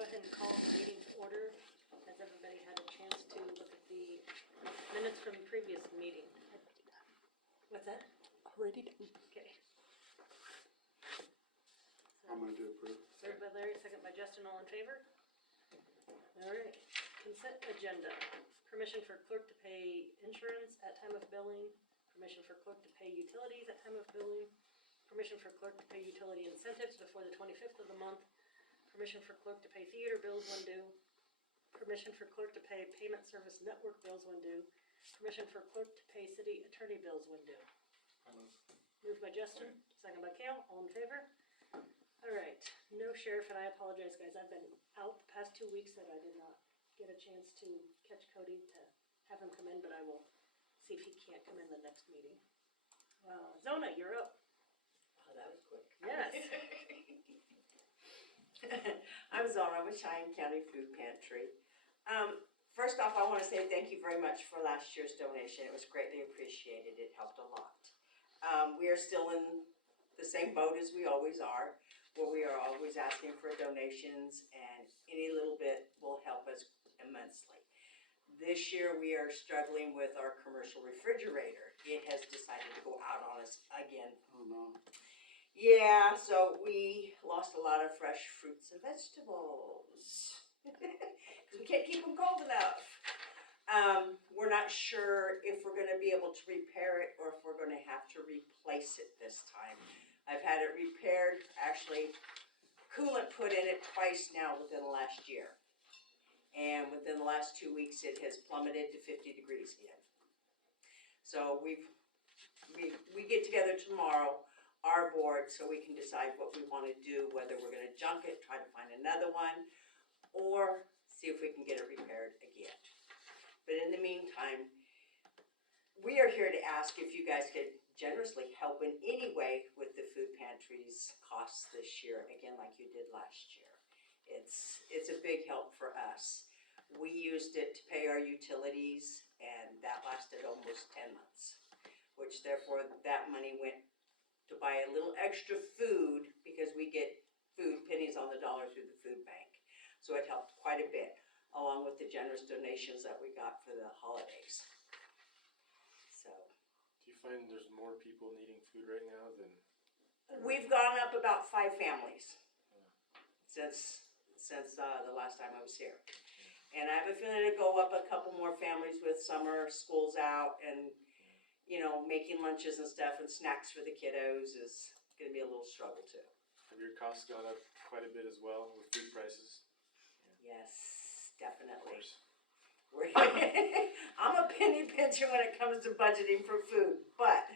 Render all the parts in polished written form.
go ahead and call the meeting to order. Has everybody had a chance to look at the minutes from the previous meeting? What's that? Already done. Okay. I'm going to approve. Third by Larry, second by Justin, all in favor? All right. Consent agenda. Permission for clerk to pay insurance at time of billing. Permission for clerk to pay utilities at time of billing. Permission for clerk to pay utility incentives before the 25th of the month. Permission for clerk to pay theater bills when due. Permission for clerk to pay payment service network bills when due. Permission for clerk to pay city attorney bills when due. Moved by Justin, second by Cale, all in favor? All right, no sheriff, and I apologize, guys. I've been out the past 2 weeks that I did not get a chance to catch Cody to have him come in, but I will see if he can't come in the next meeting. Zona, you're up. Oh, that was quick. Yes. I'm Zona with Cheyenne County Food Pantry. First off, I want to say thank you very much for last year's donation. It was greatly appreciated. It helped a lot. We are still in the same boat as we always are, where we are always asking for donations, and any little bit will help us immensely. This year we are struggling with our commercial refrigerator. It has decided to go out on us again. Oh, no. Yeah, so we lost a lot of fresh fruits and vegetables because we can't keep them cold enough. We're not sure if we're going to be able to repair it or if we're going to have to replace it this time. I've had it repaired, actually coolant put in it twice now within the last year. And within the last 2 weeks it has plummeted to 50 degrees again. So we get together tomorrow, our board, so we can decide what we want to do, whether we're going to junk it, try to find another one, or see if we can get it repaired again. But in the meantime, we are here to ask if you guys could generously help in any way with the food pantry's costs this year, again, like you did last year. It's a big help for us. We used it to pay our utilities, and that lasted almost 10 months, which therefore that money went to buy a little extra food because we get food pennies on the dollar through the food bank. So it helped quite a bit, along with the generous donations that we got for the holidays. So Do you find there's more people needing food right now than? we've gone up about 5 families since the last time I was here. And I have a feeling it'll go up a couple more families with summer schools out, and you know, making lunches and stuff and snacks for the kiddos is going to be a little struggle too. Have your costs gone up quite a bit as well with food prices? Yes, Of definitely. course. I'm a penny pincher when it comes to budgeting for food, but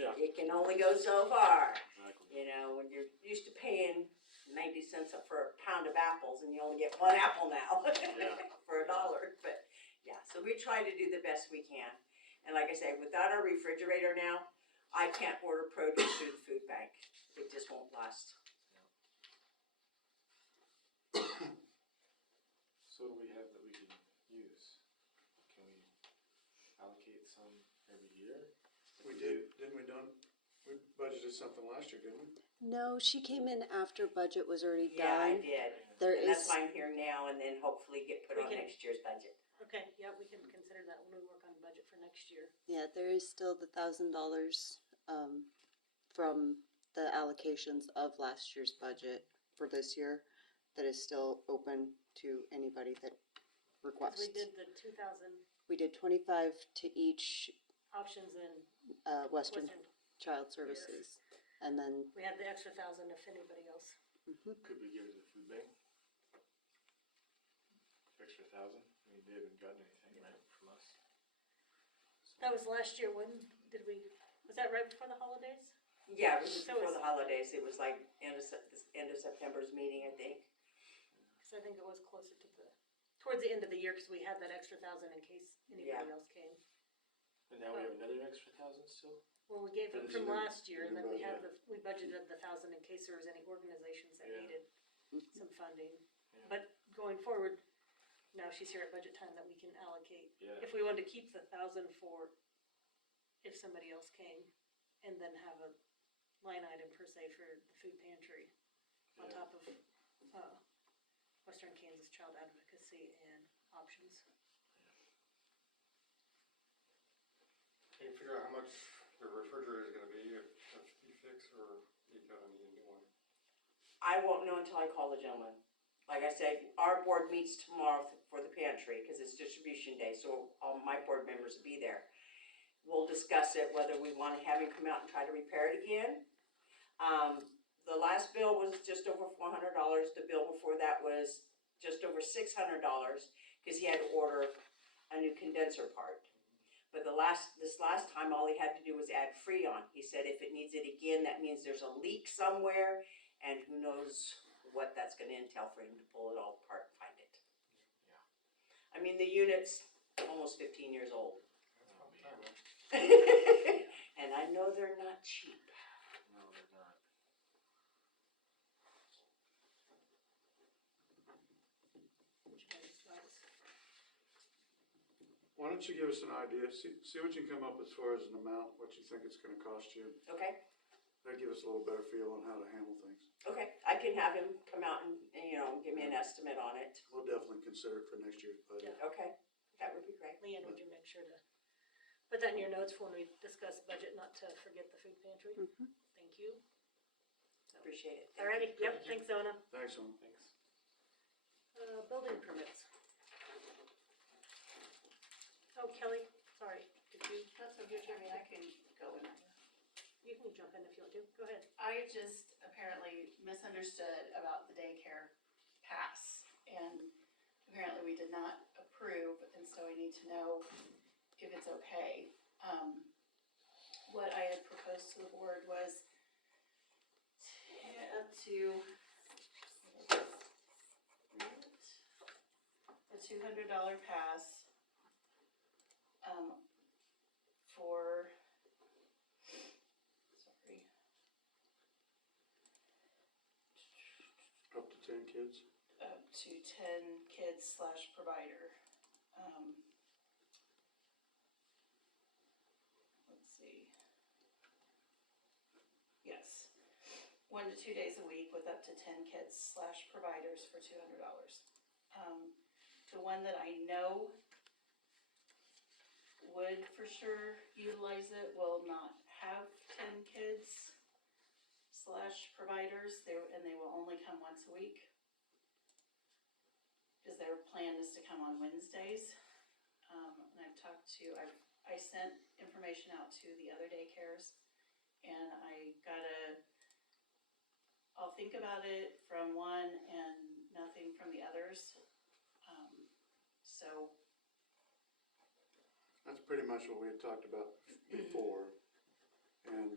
Yeah. it can only go so far. Exactly. You know, when you're used to paying 90 cents up for a pound of apples and you only get 1 apple now Yeah. for $1. But yeah, so we try to do the best we can. And like I say, without our refrigerator now, I can't order produce through the food bank. It just won't last. So what do we have that we can use? Can we allocate some every year? We did, didn't we, Don? We budgeted something last year, didn't we? No, she came in after budget was already Yeah, I done. did. There And that's is, why I'm here now, and then hopefully get put We on can- next year's budget. Okay, yeah, we can consider that when we work on budget for next year. yeah, there is still the $1,000 from the allocations of last year's budget for this year that is still open to anybody that 'Cause requests. we did the 2,000 We did 25 to each options in Western Western. Child Services, and then We had the extra 1,000 if anybody else. Could we give it to the food bank? Extra 1,000? I mean, they haven't gotten anything right from us. That was last year. When did we? Was that right before the holidays? Yeah, it was just So before it's- the holidays. It was like end of September's meeting, I think. Because I think it was closer to towards the end of the year, because we had that extra 1,000 in case anybody Yeah. else came. And now we have another extra 1,000 still? Well, we gave For it this from year? last year, and then we had Yeah. we budgeted the 1,000 in case there was any organizations that Yeah. needed some funding. Yeah. But going forward, now she's here at budget time, that we can allocate. Yeah. If we wanted to keep the 1,000 for if somebody else came, and then have a line item per se for the food pantry on Yeah. top of Western Kansas Child Advocacy and Options. Can you figure out how much the refrigerator is gonna be, if you fix or you gotta need a new one? I won't know until I call the gentleman. Like I said, our board meets tomorrow for the pantry, cause it's distribution day, so all my board members will be there. We'll discuss it, whether we wanna have him come out and try to repair it again. The last bill was just over $400, the bill before that was just over $600, cause he had to order a new condenser part. But this last time, all he had to do was add Freon. He said if it needs it again, that means there's a leak somewhere, and who knows what that's gonna entail for him to pull it all apart and find it. Yeah. I mean, the unit's almost 15 years old. That's about time, huh? And I know they're not cheap. No, they're not. Which guys, Why don't you give us an idea, see what you can come up as far as an amount, what you think it's gonna cost you. Okay, That'd give us a little better feel on how to handle things. okay. I can have him come out and give me an estimate on it. We'll definitely consider it for next year's budget. Okay, that would be great. Leanne, would you make sure to put that in your notes for when we discuss budget, not to forget the food pantry? Mhm. Thank you. Appreciate it. Alrighty, yep, thanks, Zona. Thanks, Tom. Thanks. Building permits. Oh, Kelly, sorry, did you, That's okay, I mean, I can go in. you can jump in if you want to, go ahead. I just apparently misunderstood about the daycare pass, and apparently we did not approve, and so I need to know if it's okay. What I had proposed to the board was up to a $200 pass, for, sorry, Up to 10 kids. up to 10 kids / provider. Let's see. Yes, 1 to 2 days a week with up to 10 kids / providers for $200. The one that I know would for sure utilize it will not have 10 kids / providers, and they will only come once a week. Because their plan is to come on Wednesdays. And I sent information out to the other daycares, and I'll think about it from one and nothing from the others. So, That's pretty much what we had talked about before. And,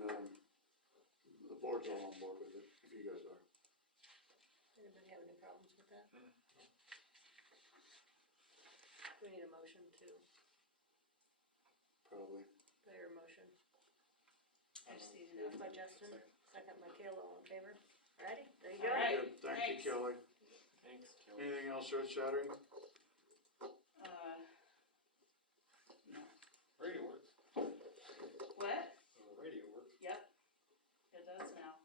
the board's all on board with it, if you guys are. Anybody have any problems with that? We need a motion to, Probably. their motion. I just need to know. Moved by Justin, second by Kayla, all in favor? Alrighty, there you go. All right. Good, thank you, thanks. Kelly. Thanks, Kelly. Anything else earth shattering? No. Radio works, What? radio works. Yep, it does now.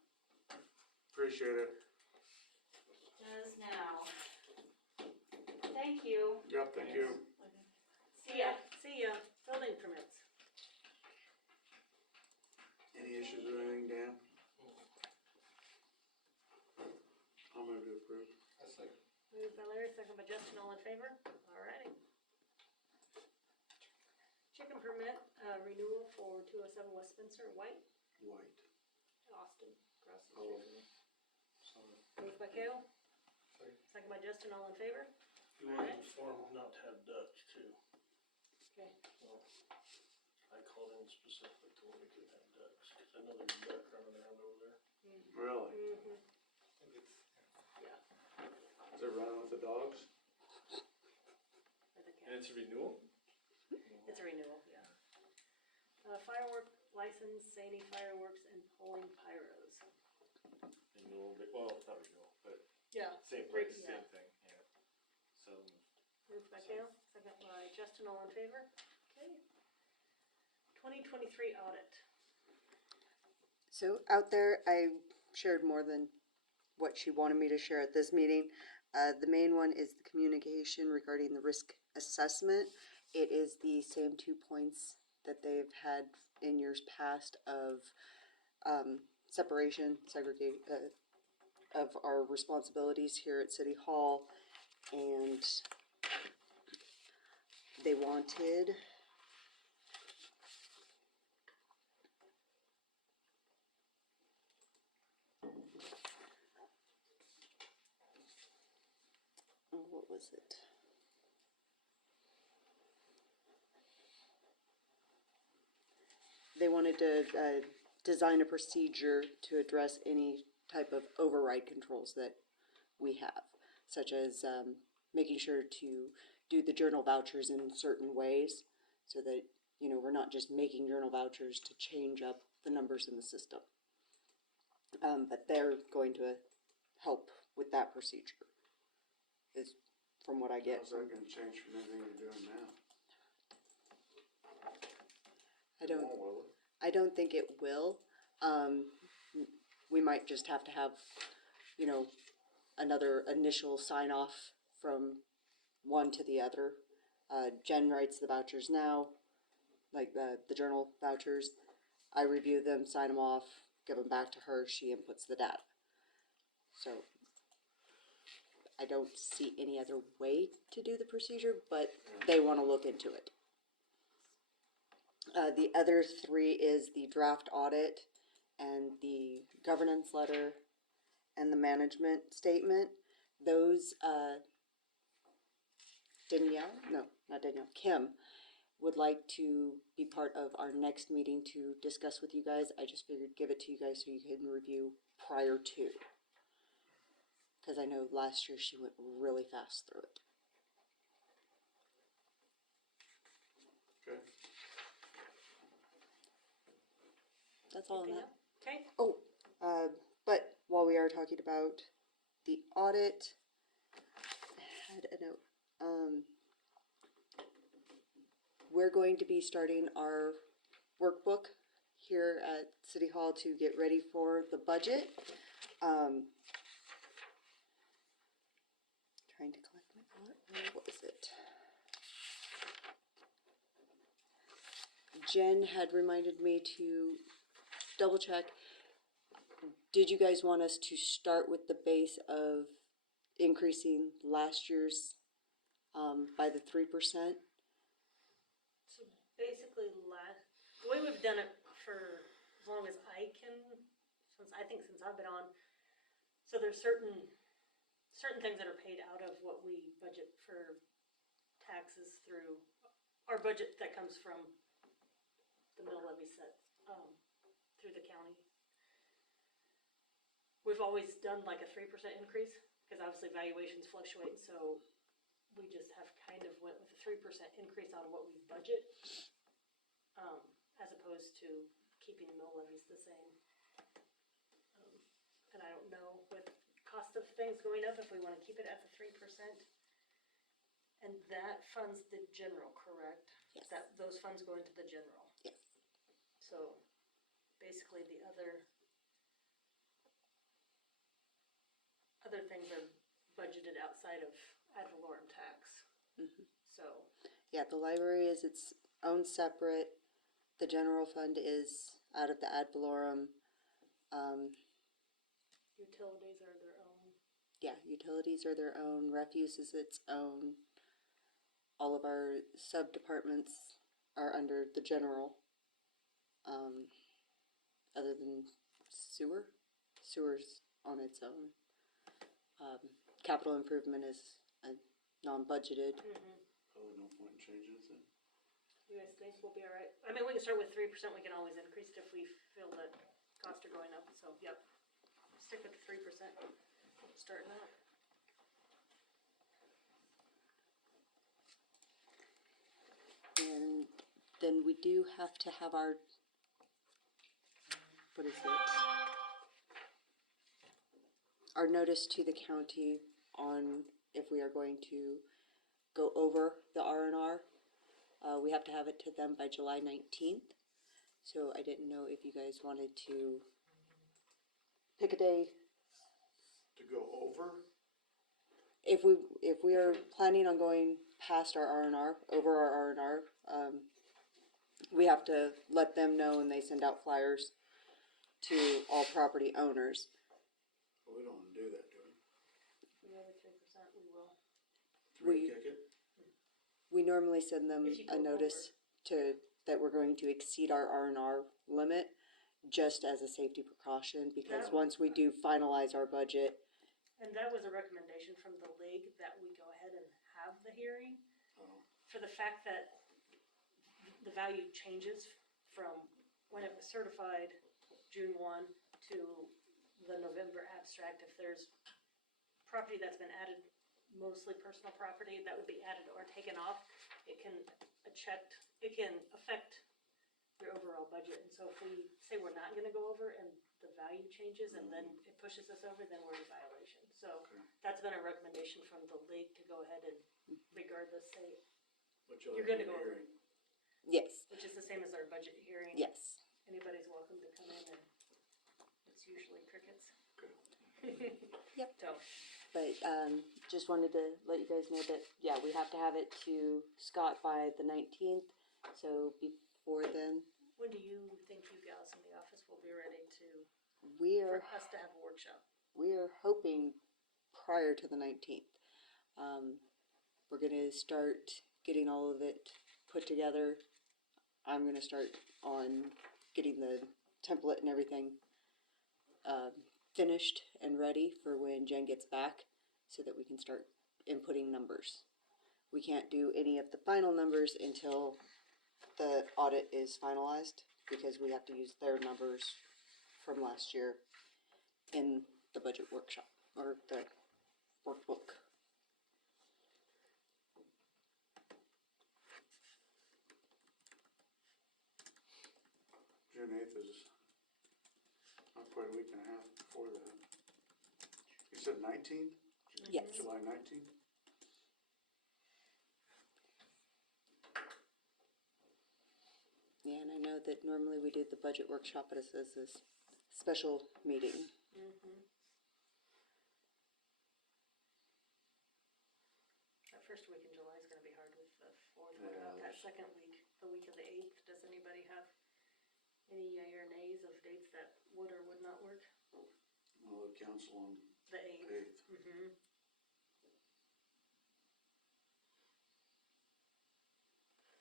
Appreciate it. Does now. Thank you. Yep, thank you. See ya. See ya, building permits. Any issues with anything, Dan? I'll move to approve. That's like, Moved by Larry, second by Justin, all in favor? Alrighty. Chicken permit, renewal for 207 West Spencer, White, White. Austin, across the Oh. street. so, Moved by Kale, Second. second by Justin, all in favor? You want to inform them not to have ducks too. Okay. Well, I called in specifically to when we could have ducks, cause I know there's a duck running around over there. Really? Mm-hmm, I think it's, yeah. Is it running with the dogs? For the And cat. it's a renewal? It's a renewal, yeah. Firework license, Sadie Fireworks and Pulling Pyros. Renewal, well, it's not renewal, but Yeah. same place, Yeah. same thing, yeah. So, Moved by Kale, second by Justin, all in favor? Okay. 2023 audit. So out there, I shared more than what she wanted me to share at this meeting. The main one is the communication regarding the risk assessment. It is the same 2 points that they've had in years past of separation, segregate, of our responsibilities here at City Hall. And they wanted what was it? They wanted to design a procedure to address any type of override controls that we have, such as making sure to do the journal vouchers in certain ways so that, you know, we're not just making journal vouchers to change up the numbers in the system. But they're going to help with that procedure, is from what I get. How's that gonna change from anything you're doing now? Won't, will it? I don't think it will. We might just have to have, you know, another initial sign off from one to the other. Jen writes the vouchers now, like the journal vouchers. I review them, sign them off, give them back to her. She inputs the data. So I don't see any other way to do the procedure, but they want to look into it. The other three is the draft audit and the governance letter and the management statement. Those, Kim would like to be part of our next meeting to discuss with you guys. I just figured give it to you guys so you can review prior to. Because I know last year she went really fast through it. Okay. That's all on Anything that. else? Okay, Oh, but while we are talking about the audit, I had a note. We're going to be starting our workbook here at City Hall to get ready for the budget. Trying to collect my thought. What was it? Jen had reminded me to double check. Did you guys want us to start with the base of increasing last year's by the 3%? so basically the way we've done it for as long as I can, since I've been on, so there's certain things that are paid out of what we budget for taxes through our budget that comes from the mill levy set, through the county. We've always done like a 3% increase, because obviously valuations fluctuate, so we just have kind of went with a 3% increase on what we budget, as opposed to keeping mill levies the same. And I don't know, with cost of things going up, if we wanna keep it at the 3%. And that funds the general, correct? Yes. Those funds go into the general. Yes. So basically the other things are budgeted outside of ad valorem tax. Mhm. So, Yeah, the library is its own separate. The general fund is out of the ad valorem. utilities are their own. Yeah, utilities are their own. Refuse is its own. All of our sub-departments are under the general. Other than sewer's on its own. Capital improvement is non-budgeted. Probably no point in changing it then. You guys think we'll be all right? I mean, we can start with 3%, we can always increase it if we feel that costs are going up, so, yep. Stick with the 3%, starting out. And then we do have to have our, what is it? Our notice to the county on if we are going to go over the R&R. We have to have it to them by July 19th. So I didn't know if you guys wanted to pick a day. To go over? if we are planning on going past our R&R, over our R&R, we have to let them know, and they send out flyers to all property owners. Well, we don't wanna do that, do we? If we have a 3%, we will. We- Kick it? We normally send them If you a go notice that we're going to exceed our R&R limit, just as a safety precaution, because That- once we do finalize our budget, And that was a recommendation from the league that we go ahead and have the hearing Oh. for the fact that the value changes from when it was certified June 1 to the November abstract. If there's property that's been added, mostly personal property, that would be added or taken off, it can affect your overall budget. And so if we say we're not gonna go over and the value changes and then it pushes us over, then we're in violation. So Okay. that's been a recommendation from the league to go ahead and regardless say, But you'll You're have gonna a go over. hearing. yes, which is the same as our budget hearing. yes. Anybody's welcome to come in and it's usually crickets. Okay. Yep. So, But, just wanted to let you guys know that, yeah, we have to have it to Scott by the 19th, so before then, when do you think you gals in the office will be ready to, we for are us to have a workshop? hoping prior to the 19th. We're gonna start getting all of it put together. I'm gonna start on getting the template and everything finished and ready for when Jen gets back, so that we can start inputting numbers. We can't do any of the final numbers until the audit is finalized, because we have to use their numbers from last year in the budget workshop, or the workbook. June 8th is not quite a week and a half before that. You said 19th? Yes. July 19th? Yeah, and I know that normally we do the budget workshop as a special meeting. That first week in July is gonna be hard with the 4th. What Yeah, about that there's- second week, the week of the 8th? Does anybody have any yay or nays of dates that would or would not work? Well, the council on The 8th. 8th. Mm-hmm.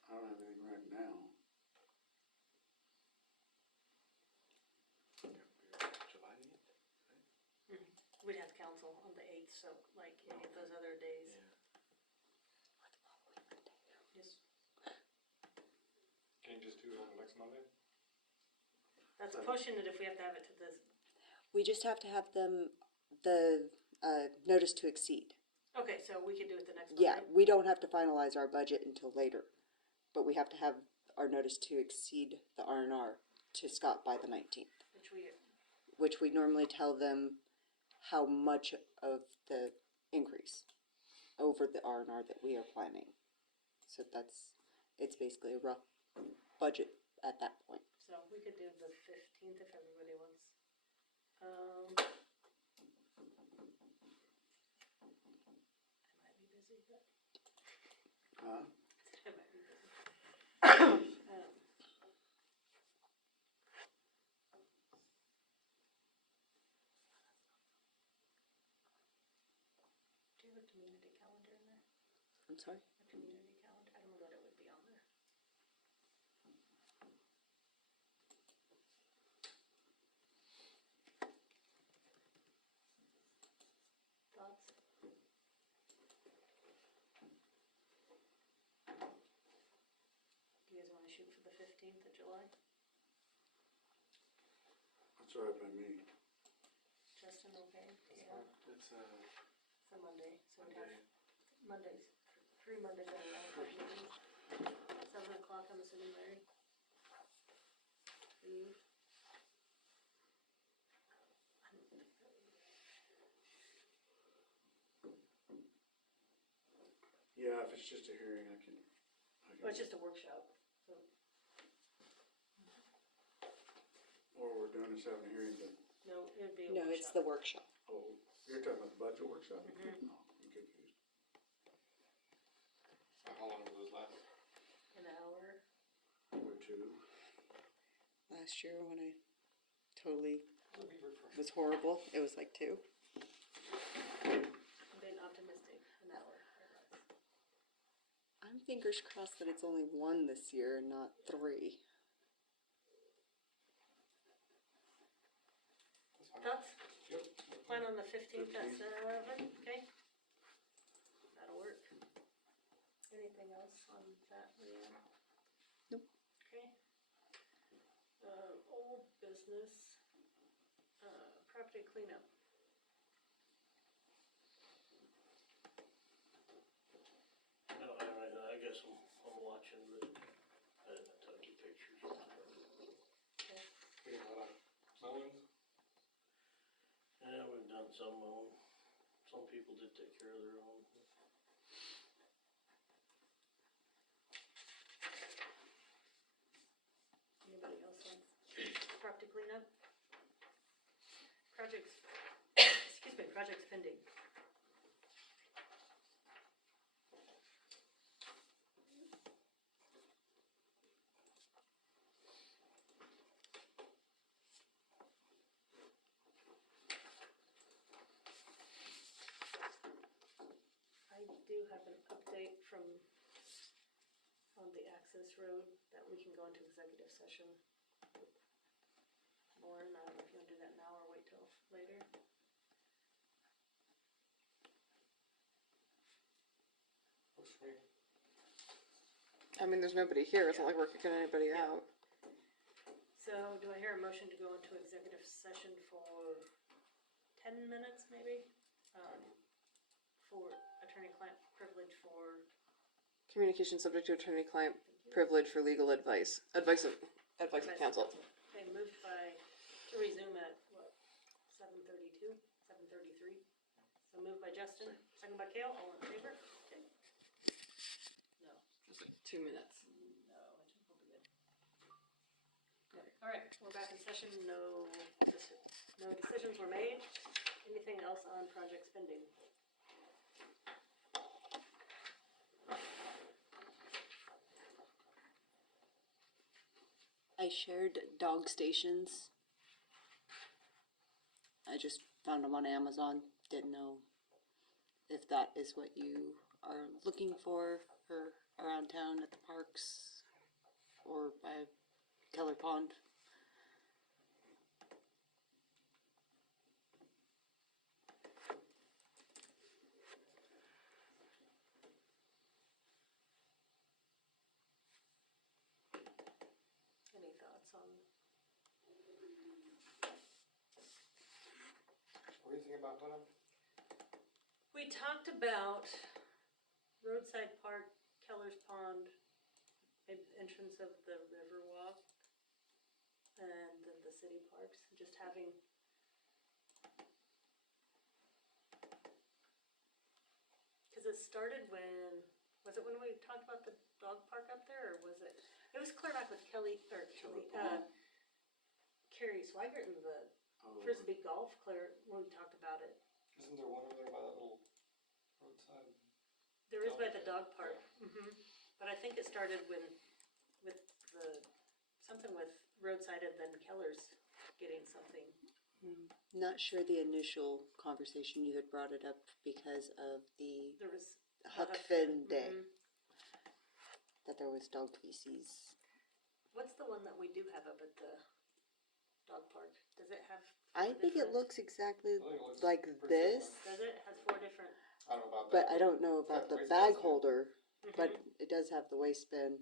I don't have anything right now. July 8th? We'd have council on the 8th, so like any of those other days. Just, Can you just do it on the next Monday? that's pushing it if we have to have it to this. We just have to have them, the notice to exceed. Okay, so we could do it the next Monday? Yeah, we don't have to finalize our budget until later, but we have to have our notice to exceed the R&R to Scott by the 19th, which we normally tell them how much of the increase over the R&R that we are planning. So it's basically a rough budget at that point. So we could do the 15th if everybody wants. I might be busy, but Huh? I might be busy. Do you have a community calendar in there? I'm sorry? A community calendar? I don't know that it would be on there. Thoughts? Do you guys wanna shoot for the 15th of July? That's all right by me. Justin, okay? That's Yeah, fine. It's it's a Monday, so we'd have Monday. Mondays, 3 Mondays in a row for meetings. 7 o'clock, I'm assuming, Larry? For you? Yeah, if it's just a hearing, I can. Well, it's just a workshop, so, Or we're doing is having a hearing, but, no, it would be a No, workshop. it's the workshop. oh, you're talking about the budget workshop? Mhm. No, you could do last year when I totally That'd be good for was horrible. It was like 2. I'm being optimistic, an hour or less. I'm fingers crossed that it's only 1 this year and not 3. That's fine. Thoughts? Yep. Plan on the 15th at 15th. 7, okay? That'll work. Anything else on that, Leanne? Nope. Okay. Old business, property cleanup. I don't have anything, I guess I'm watching, but I didn't have time to take pictures. We got a lot of mowings. Yeah, we've done some mowing. Some people did take care of their own. Anybody else on property cleanup? Projects, excuse me, projects pending. I do have an update from, on the access road that we can go into executive session. Lauren, I don't know if you wanna do that now or wait till later. Works for me. I mean, there's nobody here. It's not like we're kicking anybody Yeah. out. So do I hear a motion to go into executive session for 10 minutes maybe? For attorney-client privilege for, Communication subject to attorney-client thank you. privilege for legal advice. Advice of counsel. Okay, moved by, to resume at what, 7:32, 7:33? So moved by Justin, second by Kale, all in favor? Okay. No. Just like 2 minutes. No, I think we'll be good. Okay, all right, we're back in session, no decisions were made. Anything else on project spending? I shared dog stations. I just found them on Amazon. Didn't know if that is what you are looking for around town at the parks or by Keller Pond. Any thoughts on, What do you think about that? we talked about roadside park, Keller's Pond, maybe the entrance of the river walk, and then the city parks, just having. Cause it started when, was it when we talked about the dog park up there, or was it? It was clear back with Kelly, or Kelly, Carrie Swigert and the Oh, Frisbee golf clear, when we talked about it. Isn't there one over there by that little roadside? There is by the dog park, but I think it started when, with the, something with roadside and then Keller's getting something. Not sure the initial conversation you had brought it up because of the There was. Huck Finn Day, Mhm. that there was dog feces. What's the one that we do have up at the dog park? Does it have? I four think it different- looks exactly I think it looks like pretty this, similar. Does it? Has 4 different? I don't know about but that. I don't know about the That bag waistband. holder, but Mhm. it does have the waistband.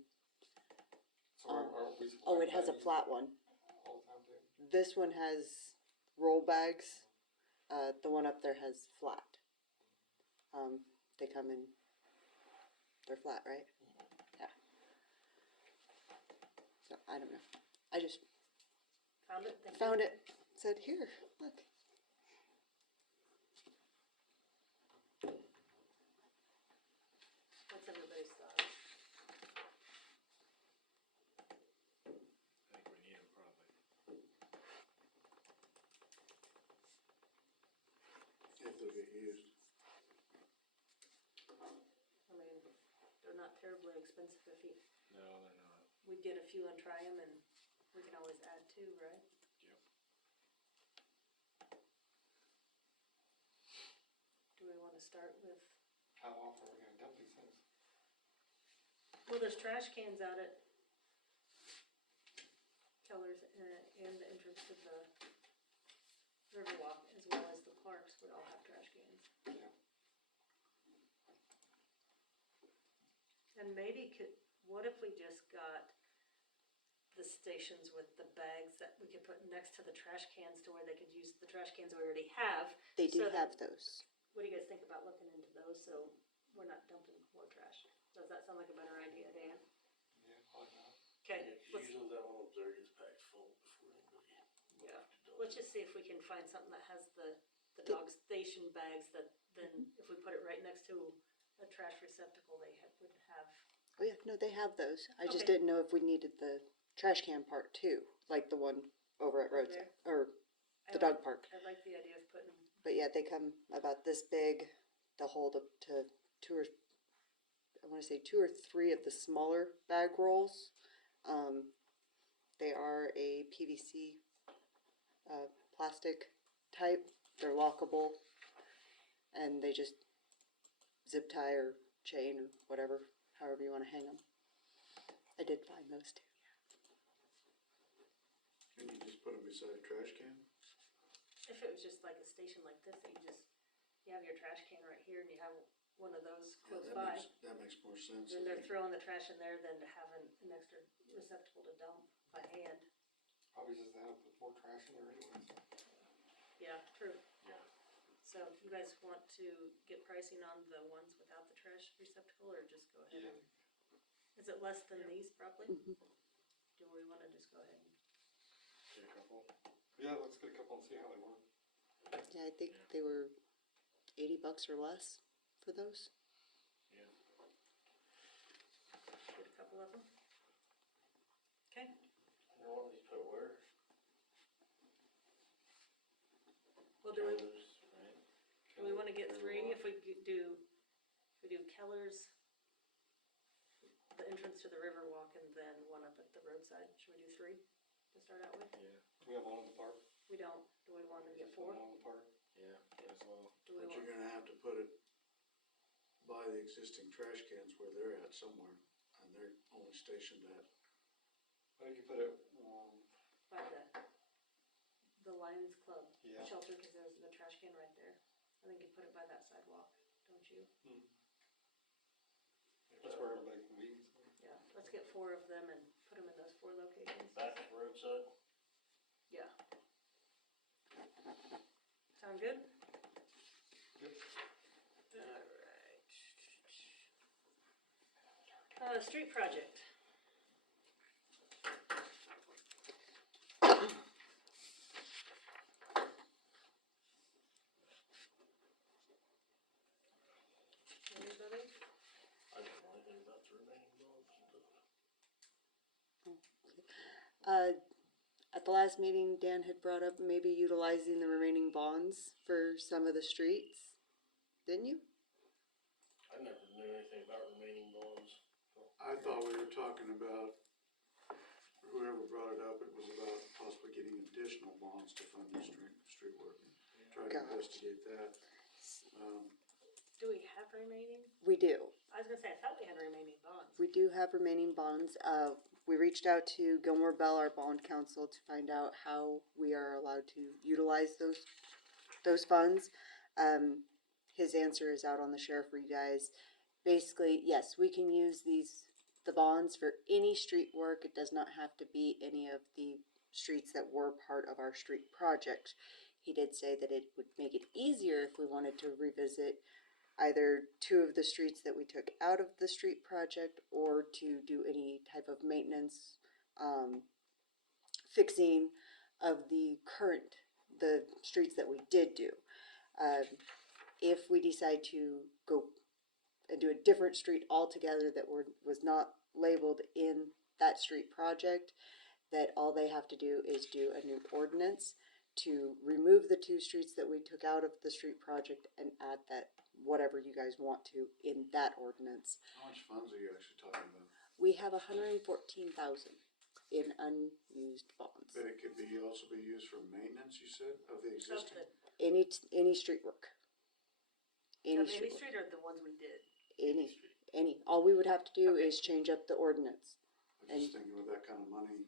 So are we Oh, it has a supplying flat one. all the time too? This one has roll bags. The one up there has flat. They come in, they're flat, right? Yeah. So, I don't know. I just Found it? Thank you. found it, said, here, look. What's everybody's thoughts? I think we need them probably. if they'll get used. I mean, they're not terribly expensive if you, No, they're not. we'd get a few and try them and we can always add to, right? Yep. Do we wanna start with, How often are we gonna dump these things? well, there's trash cans out at Keller's and the entrance to the Riverwalk, as well as the parks would all have trash cans. Yeah. And maybe what if we just got the stations with the bags that we could put next to the trash cans to where they could use the trash cans we already have? They do So that- have those. What do you guys think about looking into those, so we're not dumping more trash? Does that sound like a better idea, Dan? Yeah, probably not. Okay, Yeah, 'cause let's, usually that one up there gets packed full before anybody. yeah, let's just see if we can find something that has the dog station bags that then if we put it right next to a trash receptacle, they would have. Oh yeah, no, they have those. I just Okay. didn't know if we needed the trash can part too, like the one over at Over Roadside, there? or the dog park. I like the idea of putting, But yeah, they come about this big. They'll hold up to I want to say 2 or 3 of the smaller bag rolls. They are a PVC plastic type. They're lockable, and they just zip tie or chain or whatever, however you want to hang them. I did find those too. Can you just put them beside a trash can? if it was just like a station like this, that you have your trash can right here and you have one of those Yeah, close by. that makes more sense. Then they're throwing the trash in there than to have an extra receptacle to dump by hand. Probably just have to put more trash in there anyways. Yeah, true. Yeah. So you guys want to get pricing on the ones without the trash receptacle or just go ahead and? Is it less than these probably? Mhm. Do we wanna just go ahead and? Get a couple. Yeah, let's get a couple and see how they work. Yeah, I think they were $80 or less for those. Yeah. Get a couple of them. Okay, You want these put where? well, do we Colors, right? wanna get three if we do Keller's, the entrance to the Riverwalk and then one up at the roadside? Should we do 3 to start out with? Yeah. We have one in the park. We don't, do we wanna get Just 4? One in the park. Yeah, as well. Do we But want, you're gonna have to put it by the existing trash cans where they're at somewhere, and they're only stationed at. I think you put it, by the Lions Club yeah. shelter, cause there's the trash can right there. I think you put it by that sidewalk, don't you? That's where everybody can be. Yeah, let's get 4 of them and put them in those 4 locations. Back at roadside. Yeah. Sound good? Yep. Alright. Street project. Anybody? I don't know anything about the remaining bulbs and stuff. At the last meeting, Dan had brought up maybe utilizing the remaining bonds for some of the streets. Didn't you? I never knew anything about remaining bonds. I thought we were talking about, whoever brought it up, it was about possibly getting additional bonds to fund the street work. Try to Gotcha. investigate that. Do we have remaining? We do. I was gonna say, I thought we had remaining bonds. We do have remaining bonds. We reached out to Gilmore Bell, our bond counsel, to find out how we are allowed to utilize those funds. His answer is out on the share for you guys. Basically, yes, we can use the bonds for any street work. It does not have to be any of the streets that were part of our street project. He did say that it would make it easier if we wanted to revisit either 2 of the streets that we took out of the street project or to do any type of maintenance, fixing of the streets that we did do. If we decide to go and do a different street altogether that was not labeled in that street project, that all they have to do is do a new ordinance to remove the 2 streets that we took out of the street project and add that whatever you guys want to in that ordinance. How much funds are you actually talking about? We have 114,000 in unused bonds. But it could also be used for maintenance, you said, of the existing? Any street work. Any Of street any work. street or the ones we did? Any. All we would have to do Okay. is change up the ordinance. I'm just thinking with that kind of money,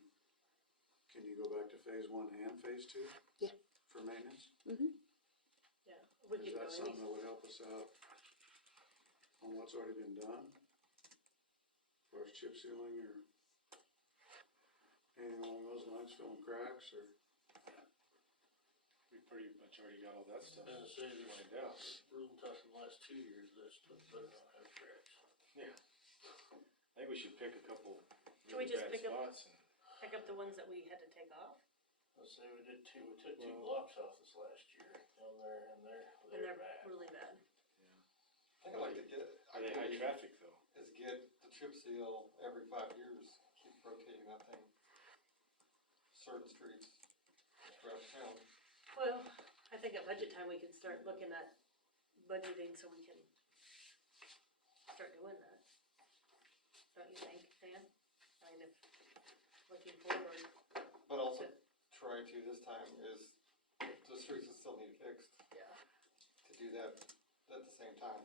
can you go back to phase one and phase two? Yeah. For maintenance? Yeah, we Is could go that something any, that would help us out on what's already been done? As far as chip sealing or anything along those lines, filling cracks or? We pretty much already got all that stuff And say lined out. We're talking the last 2 years, that's better not have cracks. Yeah. I think we should pick a couple Should we really just bad pick up- spots and. pick up the ones that we had to take off, Let's say we did we took 2 Well- blocks off this last year, down there, and and they're they're bad. really bad. I think I'd like to get, Are they high ideally, traffic though? is get the chip seal every 5 years, keep rotating that thing. Certain streets throughout town. Well, I think at budget time, we can start looking at budgeting so we can start doing that. Don't you think, Dan? Kind of looking forward. But also try to this time is the streets that still need fixed, Yeah. to do that at the same time.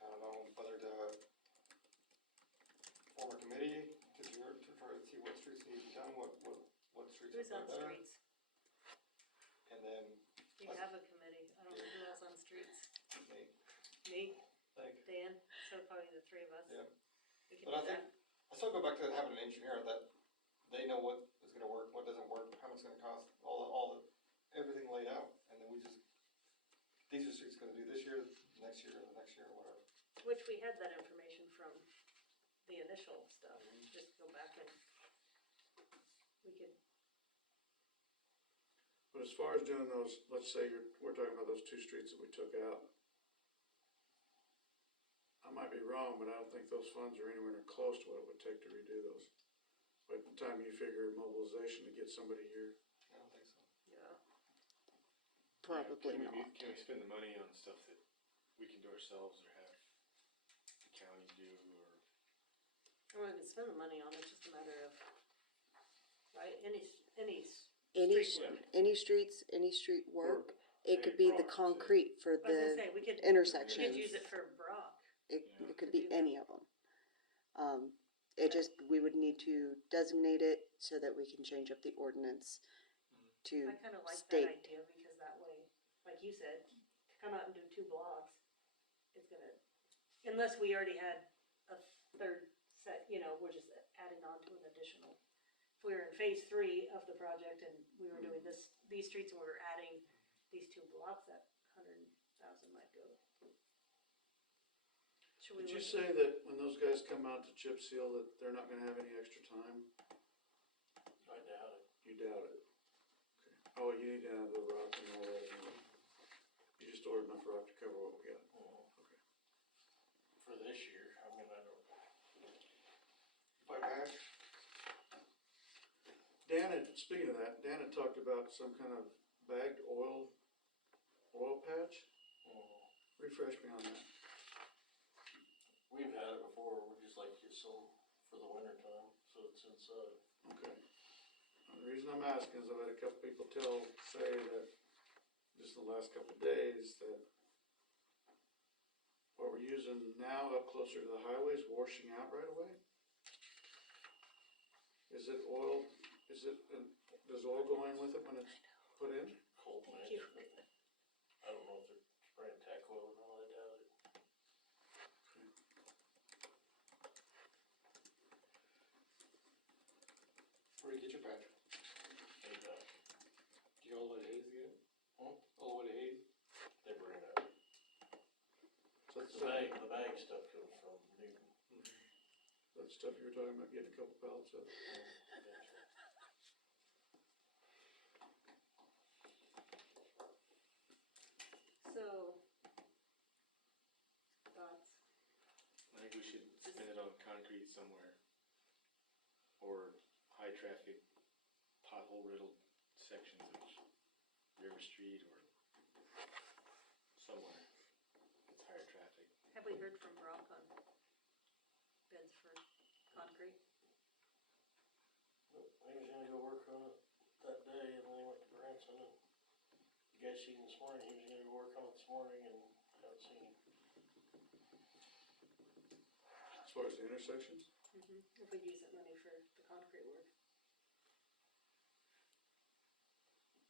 I don't know whether to form a committee to try to see what streets need to be done, what streets Who's are on better. streets? And then, You have a committee. I don't know who else on streets. me, Me, think, Dan, so probably the three of us. Yeah. We can But I do think, that. I still go back to having an engineer that they know what is gonna work, what doesn't work, how much it's gonna cost, everything laid out, and then we just, these are streets gonna do this year, next year, and the next year, or whatever. Which we had that information from the initial stuff. Just go back and we could, But as far as doing those, let's say we're talking about those 2 streets that we took out. I might be wrong, but I don't think those funds are anywhere near close to what it would take to redo those. By the time you figure mobilization to get somebody here, I don't think so. yeah. Probably Can we not. Can we spend the money on stuff that we can do ourselves or have the county do or? Or we could spend the money on it, it's just a matter of, right, any Any, street work. any streets, any street work, it could be the Brock, concrete for I was gonna the say, we could intersections. use it for Brock. It could to be do that. any of them. We would need to designate it so that we can change up the ordinance to I kinda like that state. idea, because that way, like you said, to come out and do 2 blocks, it's gonna, unless we already had a third set, we're just adding on to an additional. If we were in phase 3 of the project and we were doing these streets and we were adding these 2 blocks, that 100,000 might go. Should we would you look- say that when those guys come out to chip seal that they're not gonna have any extra time? I doubt it. You doubt it? Okay. Oh, you need to have the rock and all that anyway. You just ordered enough rock to cover what we got. Okay. For this year, I mean, I don't. By back, Speaking of that, Dan had talked about some kind of bagged oil patch. Refresh me on that. We've had it before, we just like to get some for the winter time, so it's inside. Okay. And the reason I'm asking is I've had a couple people say that just in the last couple of days that what we're using now up closer to the highway is washing out right away. Is it oil, does oil go in with it when it's put in? Cold Thank mix, you. but I don't know if they're spraying tack oil and all, I doubt it. where do you get your patch? They don't. Do you go all the way to Hayes again? Hmm? All the way to Hayes? They bring it up. So that's The bag stuff comes from Newton. that stuff you were talking about, getting a couple pallets of. So, thoughts? I think we should spend it on concrete somewhere. Or high traffic, pothole riddled sections of River Street or somewhere. It's higher traffic. Have we heard from Brock on bids for concrete? the guy seen this morning, he was gonna go work on it this morning and haven't seen him. As far as the intersections, If we use that money for the concrete work.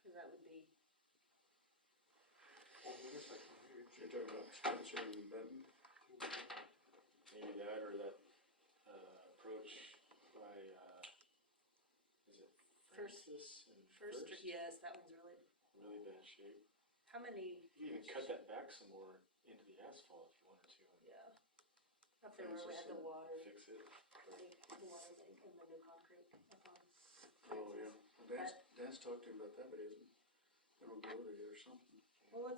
Cause that would be, so you're talking about Spencer and Benton? Maybe that or that, approach by, is it First- Francis and first, First? yes, that one's Really bad shape. how many, You can even cut that back some more into the asphalt if you wanted to and yeah. Up there where we had the water, fix it. the water main and the new concrete up on. Oh, yeah. Well, Dan's talked to him about that, but he hasn't been able to go there yet or something. Well,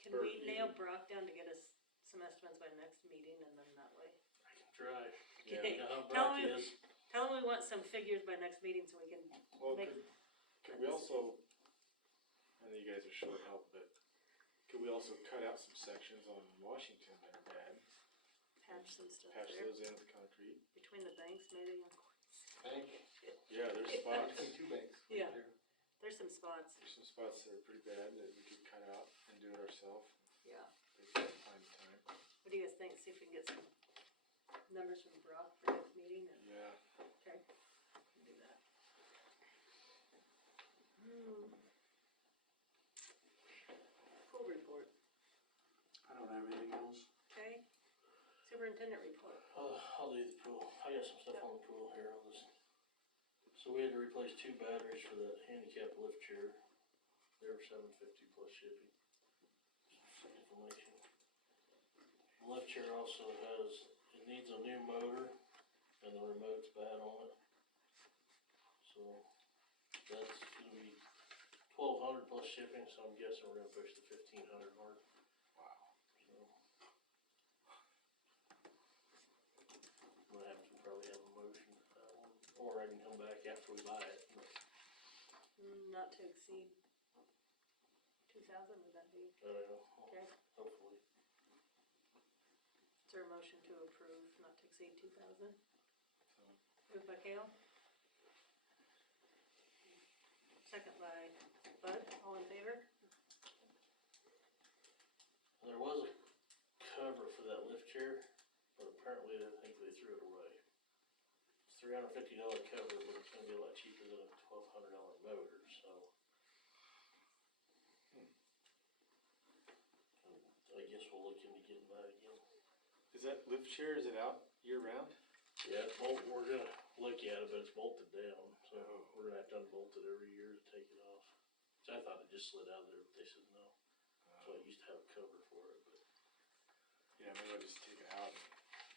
can Or we you- nail Brock down to get us some estimates by next meeting and then that way? I can try. Yeah. You know how Tell Brock me- is. Tell them we want some figures by next meeting so we can Well, make. could we also, I know you guys are short help, but could we also cut out some sections on Washington that are bad? Patch some stuff Patch there, those in with concrete? between the banks maybe. Bank, Yeah, there's spots, between two banks. Yeah. There's some spots, there's some spots that are pretty bad that we could cut out and do it ourselves. yeah. Time to time. What do you guys think? See if we can get some numbers from Brock for next meeting and, Yeah. okay, can do that. Pool report, I don't have anything else. okay? Superintendent report, I'll do the pool. I got some stuff on the pool here. I'll just. So we had to replace 2 batteries for the handicap lift chair. They were $750 plus shipping. Some information. The lift chair also it needs a new motor and the remote's bad on it. So that's gonna be $1,200 plus shipping, so I'm guessing we're gonna push the $1,500 mark. Wow. So. We'll have to probably have a motion for that one, or I can come back after we buy it, but not to exceed 2,000, would that be, I don't know, okay? hopefully. Is there a motion to approve not to exceed 2,000? So, Moved by Kale. Second by Bud, all in favor? There was a cover for that lift chair, but apparently I think they threw it away. It's $350 cover, but it's gonna be a lot cheaper than a $1,200 motor, so. I guess we'll look into getting that again. is that lift chair, is it out year round? Yeah, it's we're gonna look at it, but it's bolted down, so Oh. we're gonna have to unbolt it every year to take it off. So I thought it just slid out of there, but they said no. So I used to have a cover for it, but. Yeah, maybe I'll just take it out and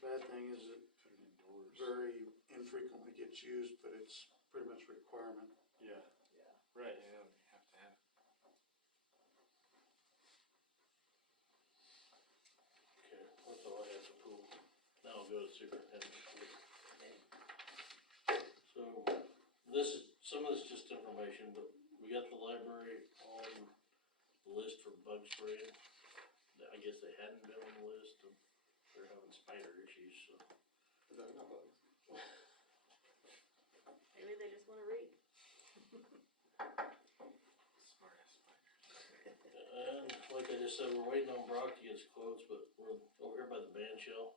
Bad thing is it put it indoors. very infrequently gets used, but it's pretty much a requirement. Yeah, Yeah. right, yeah, we have to have it. Okay, that's all I have for pool. Now I'll go to superintendent. So, some of this is just information, but we got the library on the list for bug spraying. I guess they hadn't been on the list, and they're having spider issues, so. Is that enough bugs? Maybe they just wanna read. Smart ass spiders. And like I just said, we're waiting on Brock to get his quotes, but we're over here by the band shell.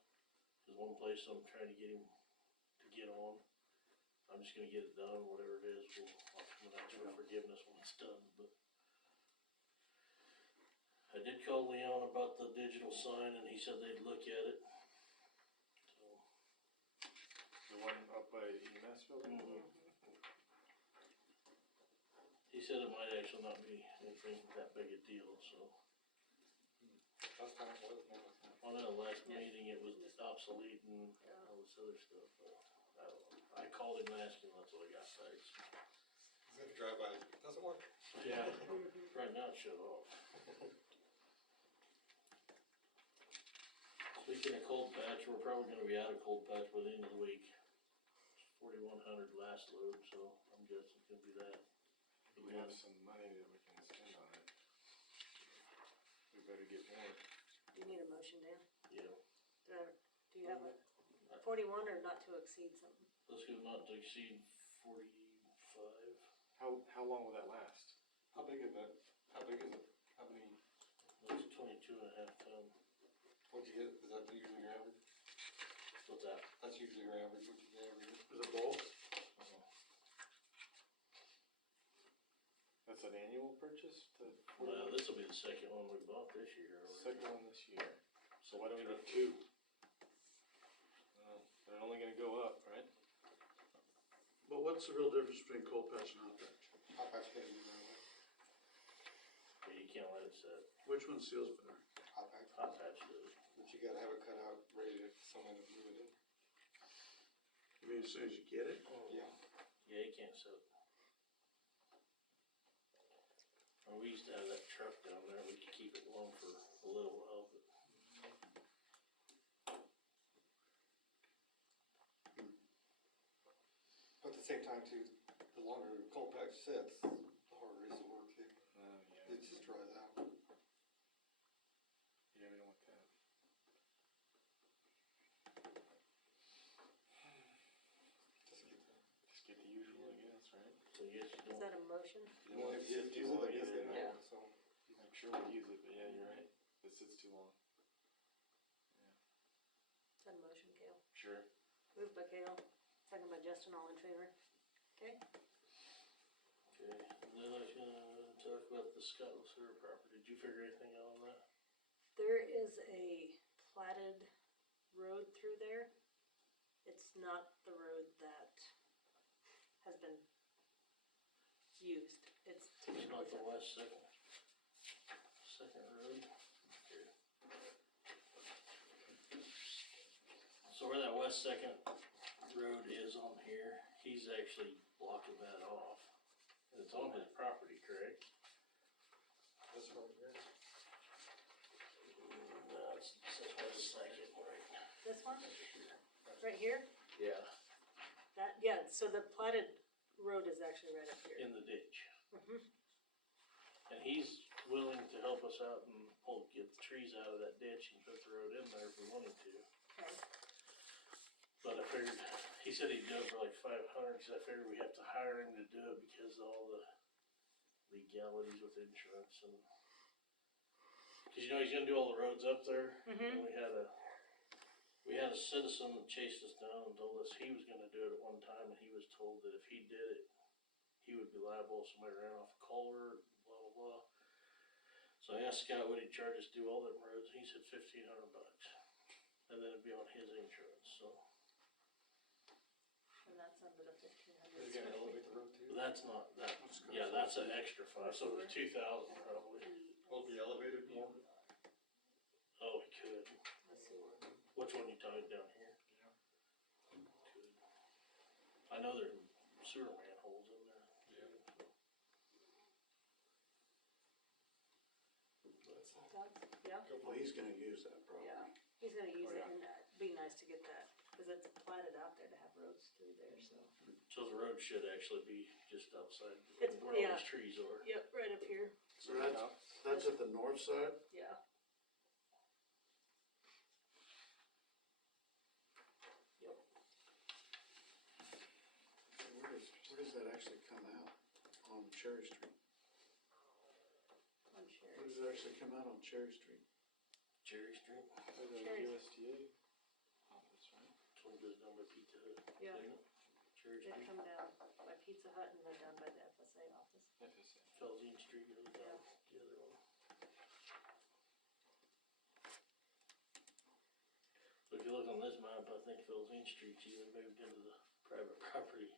There's one place I'm trying to get him to get on. I'm just gonna get it done, whatever it is, I'll come and ask for forgiveness when it's done, but. I did call Leon about the digital sign and he said they'd look at it. So, The one up by EMS building? he said it might actually not be anything that big a deal, so. Last time it was, maybe it's not. On that last Yeah. meeting, it was obsolete and all this other stuff, but I don't know. I called him and asked him, that's what I got back. He's gonna drive by, it doesn't work. Yeah, right now it shut off. Speaking of cold patch, we're probably gonna be out of cold patch by the end of the week. 4,100 last load, so I'm guessing it's gonna be that. We have some money that we can spend on it. We better get more. You need a motion, Dan? Yeah, Do you have a 41 or not to exceed something? let's go not to exceed 45. How long will that last? How big a What'd you get, is that usually your average? What's that? That's usually your average, what you get every year? Is it both? That's an annual purchase, Well, this will be the second one we bought this year. already. second one this year. So why don't we get two? They're only gonna go up, right? But what's the real difference between cold patch and hot patch? Hot patch can't use that. Yeah, you can't let it sit. Which one seals better? Hot patch. Hot patch does. But you gotta have it cut out, ready to, someone to glue it in. You mean as soon as you get it? Yeah. Yeah, you can't sit. Well, we used to have that truck down there, we could keep it warm for a little while, but But at the same time too, the longer the cold patch sits, the harder it is to work too. Yeah. It just dries out. Yeah, we don't want that. Just get the usual, I guess, right? so yes, you Is don't. that a motion? You don't want If it to you sit use too it, long I guess they either. know, Yeah. so. I'm sure we'll use it, but yeah, you're right. It sits too long. Is that a motion, Kale? Sure. Moved by Kale, second by Justin, all in favor? Okay, Okay, and then I was gonna talk about the Scotland Sewer property, did you figure anything out on that? there is a platted road through there. It's not the road that has been used. It's It's not the typically, west second road? Here. So where that west second road is on here, he's actually blocking that off. And it's on his property, correct? This one here. That's west second, right? this one, right here, Yeah, so the platted road is actually right up here. in the ditch. Mhm. And he's willing to help us out and get the trees out of that ditch and put the road in there if we wanted to. Okay. But I figured, he said he'd do it for like 500, cause I figured we have to hire him to do it because of all the legalities with insurance and. Cause you know, he's gonna do all the roads up there. Mhm. And we had a citizen that chased us down and told us he was gonna do it at one time, and he was told that if he did it, he would be liable if somebody ran off a culvert, blah, blah, blah. So I asked Scott what he'd charge us to do all them roads, and he said $1,500. And then it'd be on his insurance, so. And that's under the 1,500. Is he gonna elevate the road too? But that's not, that, Let's go yeah, for that's an extra 5, so it was 2,000 probably. Will it be elevated more? Oh, he could. The sewer. Which one you talking down here? Yeah. Could. I know there are sewer manholes in there. Yeah. Doug? Yeah? Well, he's gonna use that probably. Yeah, he's gonna use Oh, it, yeah. and it'd be nice to get that, cause it's platted out there to have roads through there, so. So the road should actually be just outside It's- where all yeah. these trees are. Yep, right up here, So that's at the north side? yeah. Yep, So where does that actually come out? On Cherry Street? I'm sure. Where does it actually come out on Cherry Street? Cherry Street, Or the Cherry. USDA office, right? this one goes down by Pizza Hut. Yeah. isn't it? Cherry They Street, come down by Pizza Hut and then down by the FSA office. FSA. Felzine Street goes down Yeah. the other one. But if you look on this map, I think Felzine Street's even moved into the private property.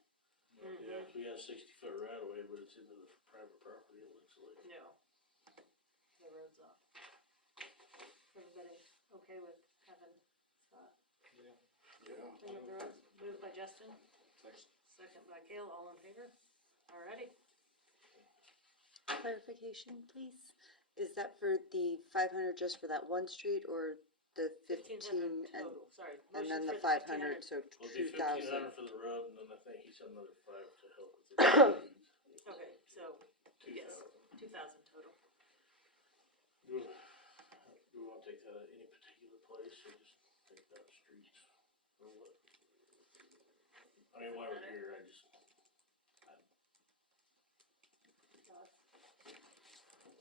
Mhm. Yeah, we have 60-foot right of way, but it's into the private property, it looks like. No. The road's off. Everybody okay with having Scott Yeah. Yeah. clean up the roads? Moved by Justin, Thanks. second by Kale, all in favor? Alrighty. Clarification, please. Is that for the 500 just for that one street or the 15 and, Total, sorry. and then Motion the for 500, so Well, it'd be 2,000? $1,500 for the road, and then I think he said another 5 to help with the trees. Okay, so, yes, 2,000. 2,000 total. Do we wanna take that at any particular place, or just take that streets, or what? I mean, while we're here, Thoughts?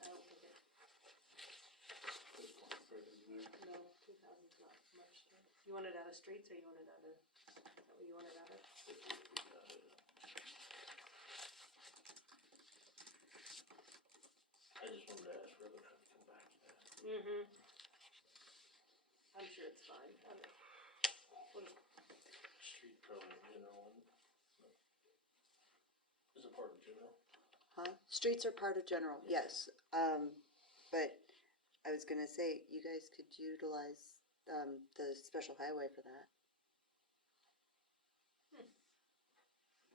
I don't think it, This one, right in there. no, 2,000. You want it out of streets or you want it out of, is that what you want it out of? I just wanted to ask rather than have to come back to that. Mm-hmm. I'm sure it's fine. I don't, what is, Street probably general one. Is it part of general? Huh? Streets are part of general, yes. But I was gonna say, you guys could utilize, the special highway for that.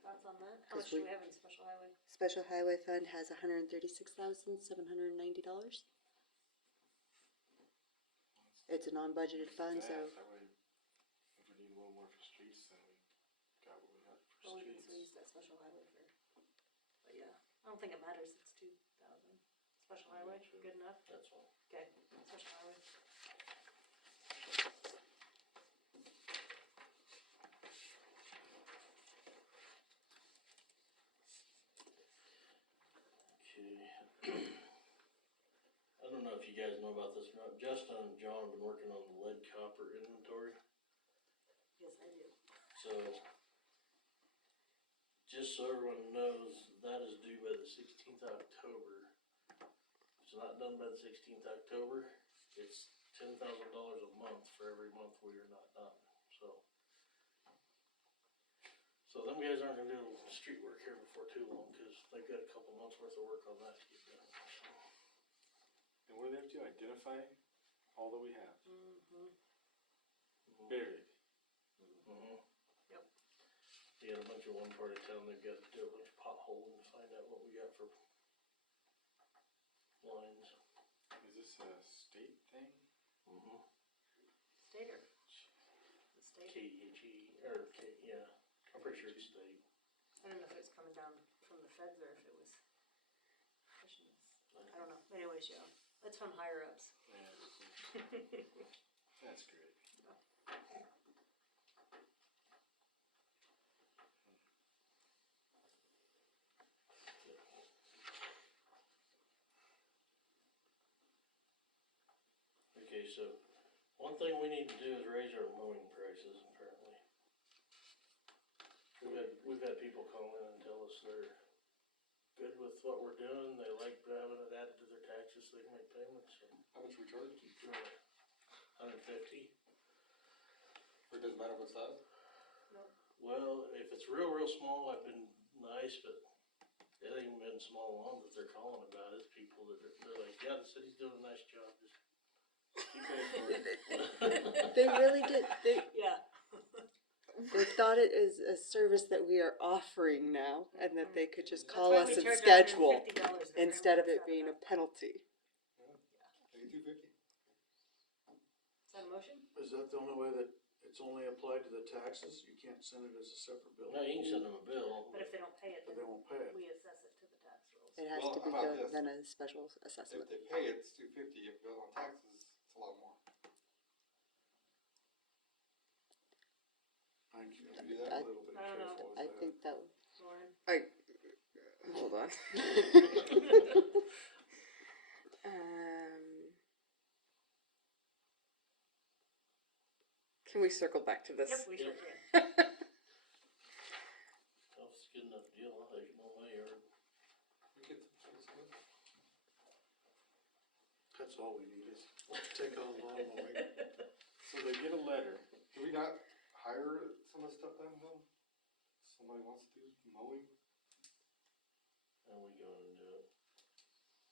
thoughts on that? How 'Cause much do we we- have in special highway? Special highway fund has $136,790. It's a non-budgeted fund, so That way, if we need a little more for streets, then we got what we got for Well, we can streets. still use that special highway for, but yeah, I don't think it matters, it's 2,000. Special highway, True. good enough? That's one. Okay, special highway. Okay. I don't know if you guys know about this or not. Justin and John have been working on the lead copper inventory. Yes, I do. So, just so everyone knows, that is due by the 16th October. If it's not done by the 16th October, it's $10,000 a month for every month we are not done. So them guys aren't gonna do street work here before too long, cause they've got a couple months worth of work on that to get done. And what do they have to do? Identify all that we have, Mm-hmm. buried. Mm-hmm. Yep. They got a bunch of one part of town, they've got to do a bunch of potholing to find out what we got for lines. Is this a state thing? Mm-hmm. State or? The state? KDHE, or yeah, I'm pretty sure it's state. I don't know if it was coming down from the feds or if it was pushing us. I don't know. Anyways, yeah, it's from higher ups. Yeah. That's great. Okay, so one thing we need to do is raise our mowing prices apparently. We've had people call in and tell us they're good with what we're doing, they like having it added to their taxes so they can make payments, so. How much we charge? $150. Or it doesn't matter what size? Well, if it's real small, I've been nice, but it ain't even been small long that they're calling about it, people that they're like, yeah, the city's doing a nice job, just keep paying for it. they really did. Yeah. They thought it is a service that we are offering now, and that they could just call That's why us we and charge schedule $150 there. instead of it What's that being a about? penalty. Maybe $250. Is that a motion? Is that the only way that it's only applied to the taxes? You can't send it as a separate bill? No, you can send them a bill. But if they don't pay it, But then they won't pay it. we assess it to the tax rolls. It has Well, to be how about done this? then a special If assessment. they pay it, it's $250. If it goes on taxes, it's a lot more. I think you Can have we to do be that? a little bit I don't know. careful with I that. think that would. Lauren? Hold on. Can we circle back to this? Yep, we sure Yep. can. If it's a good enough deal, there's no way, or We could, we could- That's all we need is take on lawn mowing. So they get a letter. do we not hire some of the stuff done then? Somebody wants to do mowing, and we go and do it.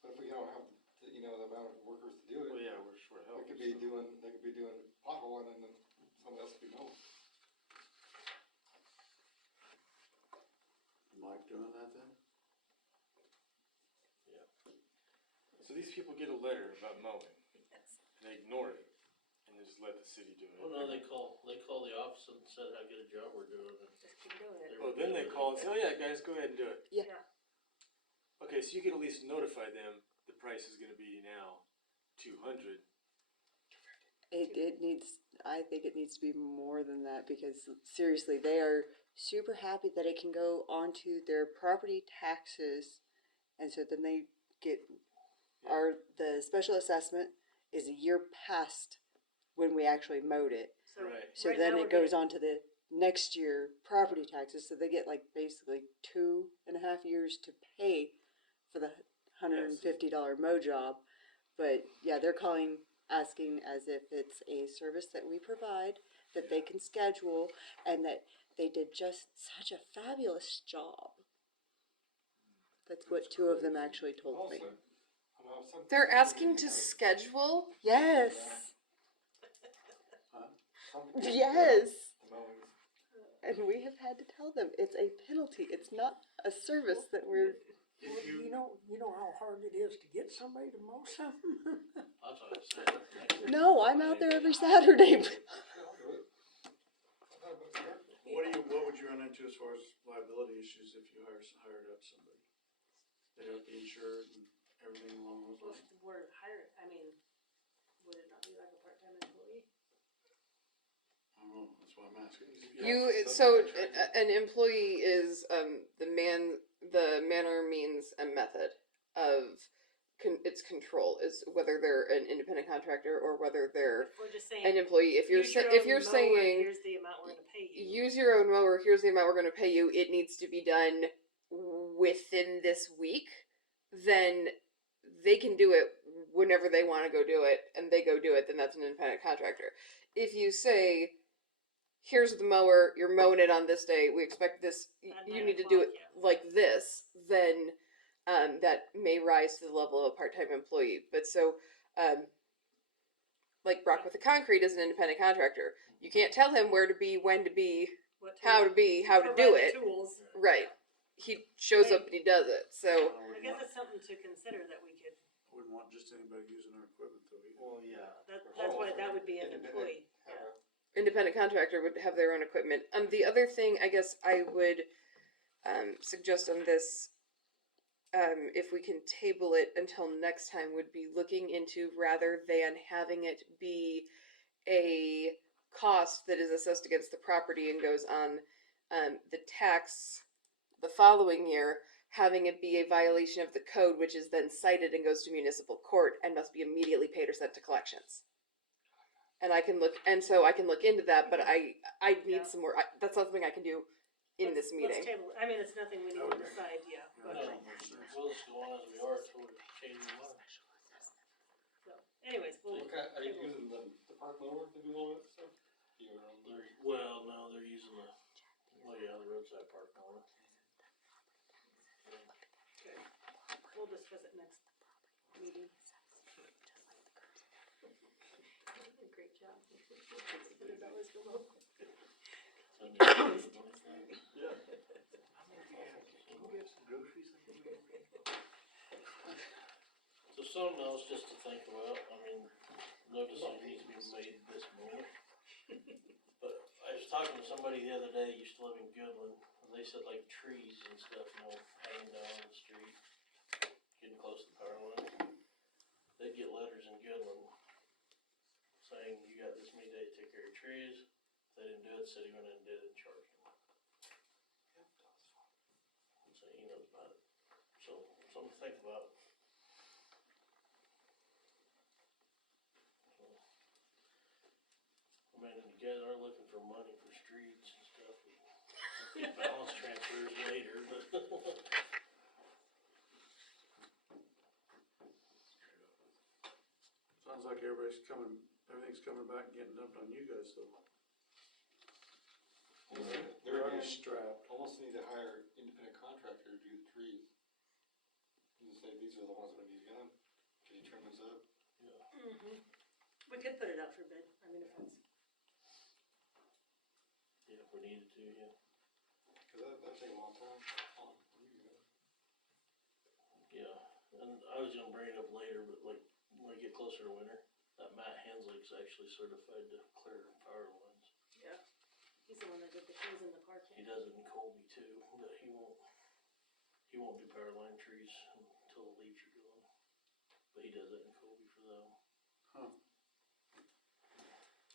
but if we don't have, the amount of workers to do Well, it, yeah, we're short help. they could be so- doing potholing and then somebody else could be mowing. Mike doing that then? So these people get a letter about mowing, Yes. and they ignore it, and they just let the city do it. Well, no, they call the office and said how good a job we're doing, and Just keep doing it. Oh, then they call and say, oh yeah, guys, go ahead and do it. Yeah. Okay, so you can at least notify them the price is gonna be now 200. It needs, I think it needs to be more than that, because seriously, they are super happy that it can go onto their property taxes. And so then they get, the special assessment is a year past when we actually mowed it. So Right. So right then now it we're goes getting- on to the next year property taxes, so they get like basically 2.5 years to pay for the $150 mow job. But yeah, they're calling, asking as if it's a service that we provide, that they can schedule, and that they did just such a fabulous job. That's what two of them actually told me. Also, I know some. They're some asking to communities have- schedule? Yes, some communities yes. have the mowings. And we have had to tell them it's a penalty. It's not a service that we're. If You know how hard it is to get somebody to mow something? That's what I said. No, I'm out there every Saturday. Yeah, I'll do it. I'll do it. What would you run into as far as liability issues if you hired up somebody? They'd have to be insured and everything along those Well, lines. if the board hired, I mean, would it not be like a part-time employee? I don't know, that's why I'm asking. An employee is, the manner, means, and method of its control is whether they're an independent contractor or whether they're If we're just saying. an employee. If you're use your if own you're mower, saying here's the amount we're gonna pay you. use your own mower, here's the amount we're going to pay you, it needs to be done within this week, then they can do it whenever they want to go do it, and they go do it, then that's an independent contractor. If you say, here's the mower, you're mowing it on this day, we expect this, At you 9 need to do it o'clock, yeah. like this, then that may rise to the level of a part-time employee. But so, like Brock with the concrete is an independent contractor. You can't tell him where to be, when to be, What how to tools- be, how to provide do the it. Tools. Right. He shows up and he does it. So, I guess it's something to consider that we could, Wouldn't want just anybody using our equipment though either. Well, yeah. that's why that would be an Independent, employee, have yeah. a- independent contractor would have their own equipment. The other thing I guess I would suggest on this, if we can table it until next time, would be looking into, rather than having it be a cost that is assessed against the property and goes on the tax the following year, having it be a violation of the code, which is then cited and goes to municipal court and must be immediately paid or sent to collections. And I can look into that, but I need Yeah. some more. That's something I can do in this meeting. Let's table, I mean, it's nothing we need to decide, yeah, Yeah, but, that would make sense. We'll just go on as we are until we change our mind. so, anyways, we'll. What kind, are you table. using the park mower to do all that stuff? You're on there. Well, no, they're using the roadside park mower. Okay. We'll discuss it next meeting. Great job. $100 for mow. So something else just to think about, I mean, no decision needs to be made this moment. But I was talking to somebody the other day, used to live in Goodland, and they said like trees and stuff, hanging down on the street, getting close to the power line. They'd get letters in Goodland saying, you got this many days to take care of your trees. If they didn't do it, city went in and did it and charged them. So he knows about it. So, something to think about. I mean, you guys are looking for money for streets and stuff. Balance transfers later, but. Sounds like everything's coming back and getting dumped on you guys though. They're already strapped. Almost need to hire independent contractor to do the trees. You say, these are the ones that need done, can you trim this up? Mm-hmm. We could put it out for bid, I mean, if it's, Yeah, if we needed to, yeah. Cause that'd take a long time. Yeah, and I was gonna bring it up later, but like, when we get closer to winter, that Matt Hansley's actually certified to clear power lines. yeah. He's the one that did the trees in the park. He does it in Colby too, but he won't do power line trees until the leaves are gone. But he does it in Colby for them. Huh.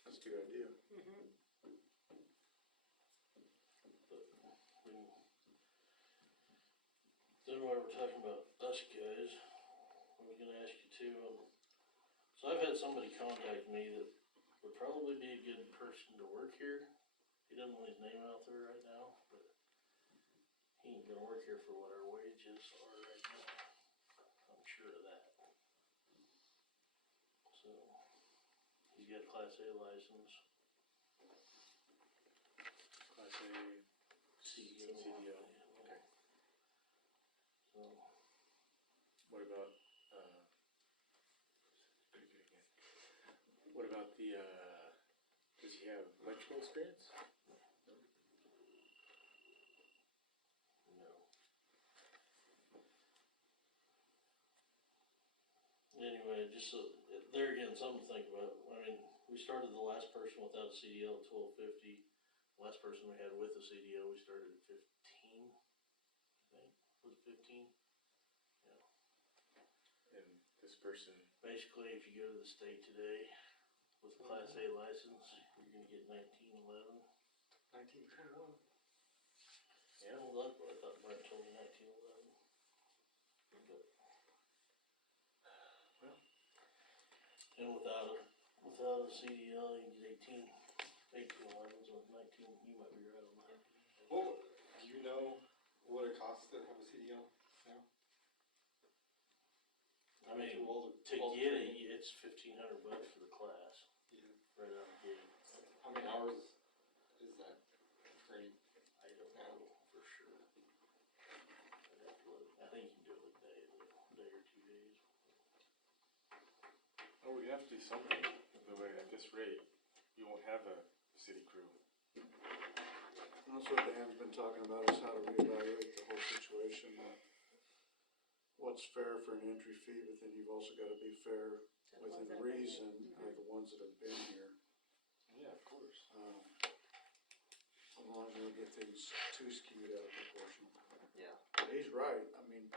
That's a good idea. Mm-hmm. But then while we're talking about us guys, I was gonna ask you too, so I've had somebody contact me that would probably be a good person to work here. He doesn't want his name out there right now, but he ain't gonna work here for what our wages are right now. I'm sure of that. So, he's got a Class A license. Class A CEO. CDO, okay. So, What about, what about the, does he have electrical experience? no. Anyway, just so, there again, something to think about. I mean, we started the last person without a CDL at 1250. Last person we had with a CDL, we started at 15, I think. Was it 15? Yeah. And this person, Basically, if you go to the state today with a Class A license, you're gonna get 1911. 1921. Yeah, well, that's what I thought Brent told me, 1911. But, well, and without a CDL, you get 1811s with 19, you might be right on that. Well, do you know what it costs to have a CDL now? I mean, To all the to get it, training? it's $1,500 for the class, Yeah. right out of the gate. How many hours is that training? I don't know for sure. I'd have to look. I think you can do it a day or 2 days. oh, we have to do something. The way at this rate, you won't have a city crew. And that's what Dan's been talking about, is how to reevaluate the whole situation. What's fair for an entry fee, but then you've also gotta be fair To the ones within that have been here. reason of the ones that have been here. Yeah, of course. As long as you don't get things too skewed out of proportion. Yeah. He's right, I mean,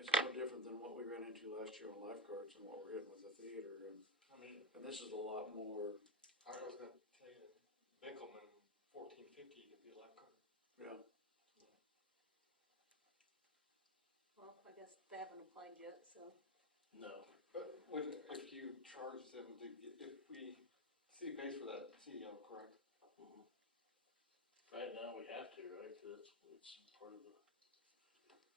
it's no different than what we ran into last year on lifeguards and what we're hitting with the theater, I mean, and this is a lot more, I was gonna tell you, Binkelman, 1450 to be a lifeguard. yeah. Well, I guess they haven't applied yet, so. No. But when, if you charge them to get, if we, city pays for that CDL, correct? Mhm. Right now, we have to, right, cause it's part of the,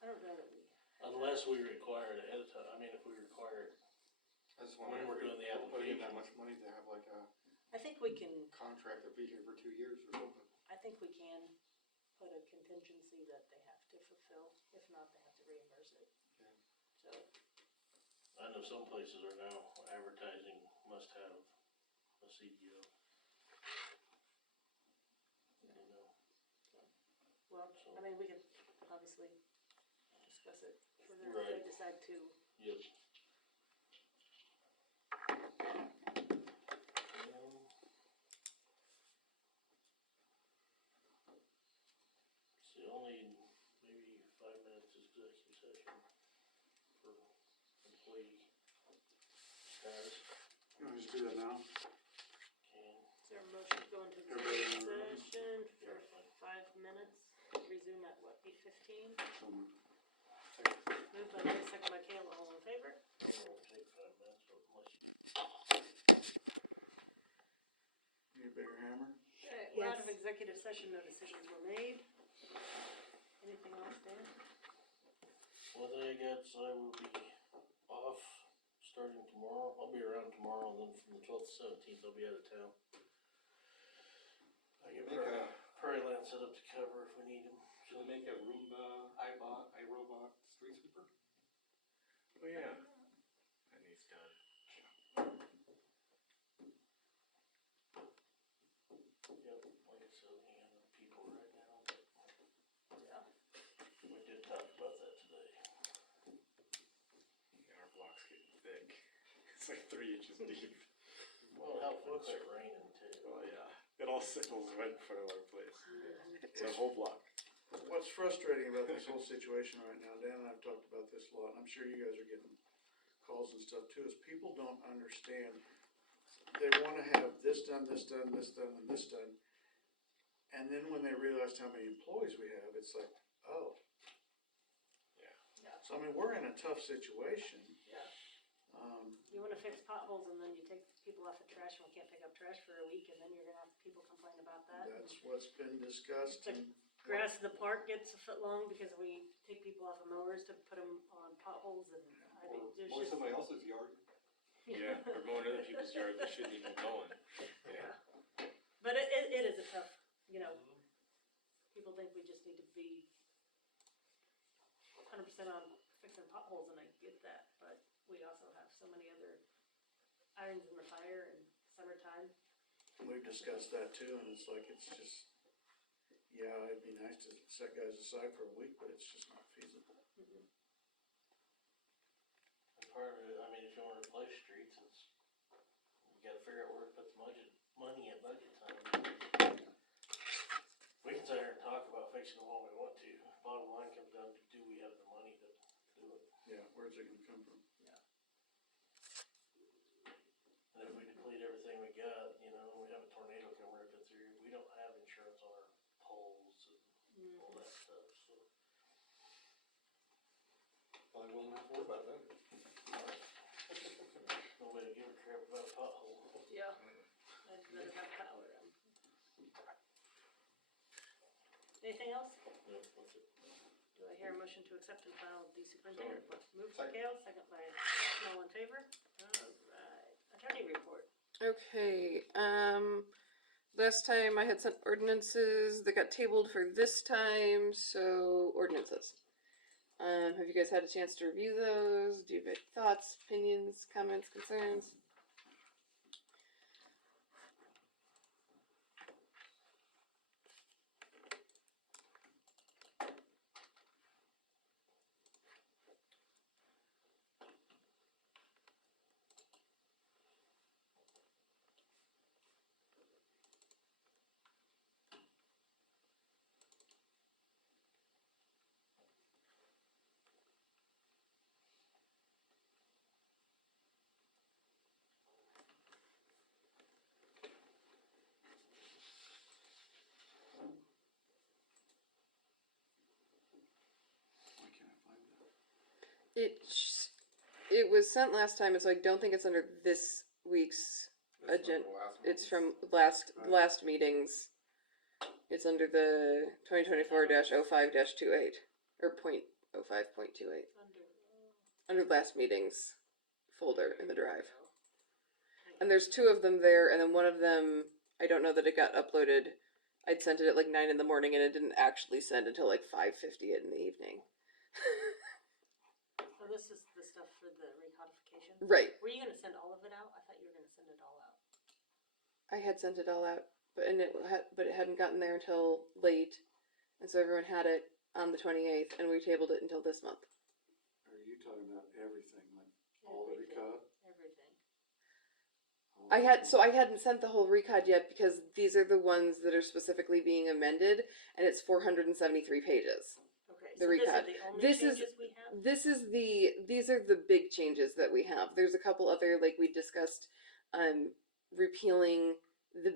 I don't know that we, unless we require it ahead of time, I mean, if we require it, I just wonder When if we're doing the we're putting in that application. much money to have like a I think we can, contract to be here for 2 years or something. I think we can put a contingency that they have to fulfill. If not, they have to reimburse it. Yeah. So, I know some places are now advertising must have a CDO. You know, well, I mean, we can obviously discuss it further if Right. they decide to. yep. So only maybe 5 minutes executive session for employee status. You wanna just do that now? Can, Is there a motion to go into Everybody in the room? executive session for Yeah. 5 minutes? Resume at what, 8:15? Somewhere. Moved by Ray, second by Kayla, all in favor? I'm gonna take 5 minutes, but unless you. Need a bigger hammer? Okay, we're out of Yes. executive session, no decisions were made. Anything else, Dan? One thing I got is I will be off starting tomorrow. I'll be around tomorrow, and then from the 12th to 17th, I'll be out of town. I get prairie land set up to cover if we need them. Should we make a Roomba, iRobot street sweeper? Oh, yeah. That needs done. Yep, like I said, we have enough people right now, but Yeah. we did talk about that today. Yeah, our block's getting thick. It's like 3 inches deep. Well, how quick it raining too. Oh, yeah. It all signals right in front of our place. The whole block. What's frustrating about this whole situation right now, Dan and I've talked about this a lot, and I'm sure you guys are getting calls and stuff too, is people don't understand. They wanna have this done, this done, this done, and this done. And then when they realize how many employees we have, it's like, oh. Yeah. Yeah. So I mean, we're in a tough situation. You wanna fix potholes and then you take people off the trash and we can't pick up trash for a week, and then you're gonna have people complain about that. That's what's been discussed The and grass of the park gets a foot long because we take people off of mowers to put them on potholes, and I mean, there's Or just. somebody else's yard. Yeah, or mowing other people's yards that shouldn't even be mowing. Yeah. But it is a tough, you know, people think we just need to be 100% on fixing potholes, and I get that, but we also have so many other irons in the fire in summertime. we've discussed that too, and it's like, it's just, yeah, it'd be nice to set guys aside for a week, but it's just not feasible. And part of it, I mean, if you wanna replace streets, it's, you gotta figure out where to put the money at budget time. We can sit here and talk about fixing them all we want to. Bottom line comes down to, do we have the money to do it? Yeah, where's it gonna come from? And if we deplete everything we got, you know, we have a tornado come ripping through, we don't have insurance on our poles and all that stuff, so. Probably won't have to worry about that. Nobody give a crap about a pothole. Yeah. I'd rather have power. Anything else? No, that's it. Do I hear a motion to accept and file the superintendent report? Moved by Second. Kale, second by Justin, all in favor? Alright, attorney report. Okay, last time I had sent ordinances that got tabled for this time, so ordinances. Have you guys had a chance to review those? Do you have any thoughts, opinions, comments, concerns? Why can't I find that? It was sent last time, and so I don't think it's under this week's agenda. It's from last meetings. It's under the 2024-05-28 or .05.28 under last meeting's folder in the drive. And there's two of them there, and then one of them, I don't know that it got uploaded. I'd sent it at like 9 in the morning, and it didn't actually send until like 5:50 in the evening. So this is the stuff for the recodification? Right. Were you gonna send all of it out? I thought you were gonna send it all out. I had sent it all out, but it hadn't gotten there until late, and so everyone had it on the 28th, and we tabled it until this month. Are you talking about everything, like all the recod? Everything. I hadn't sent the whole recod yet because these are the ones that are specifically being amended, and it's 473 pages. Okay, The so these are recod. the only This is- changes we have? These are the big changes that we have. There's a couple other, like we discussed, repealing the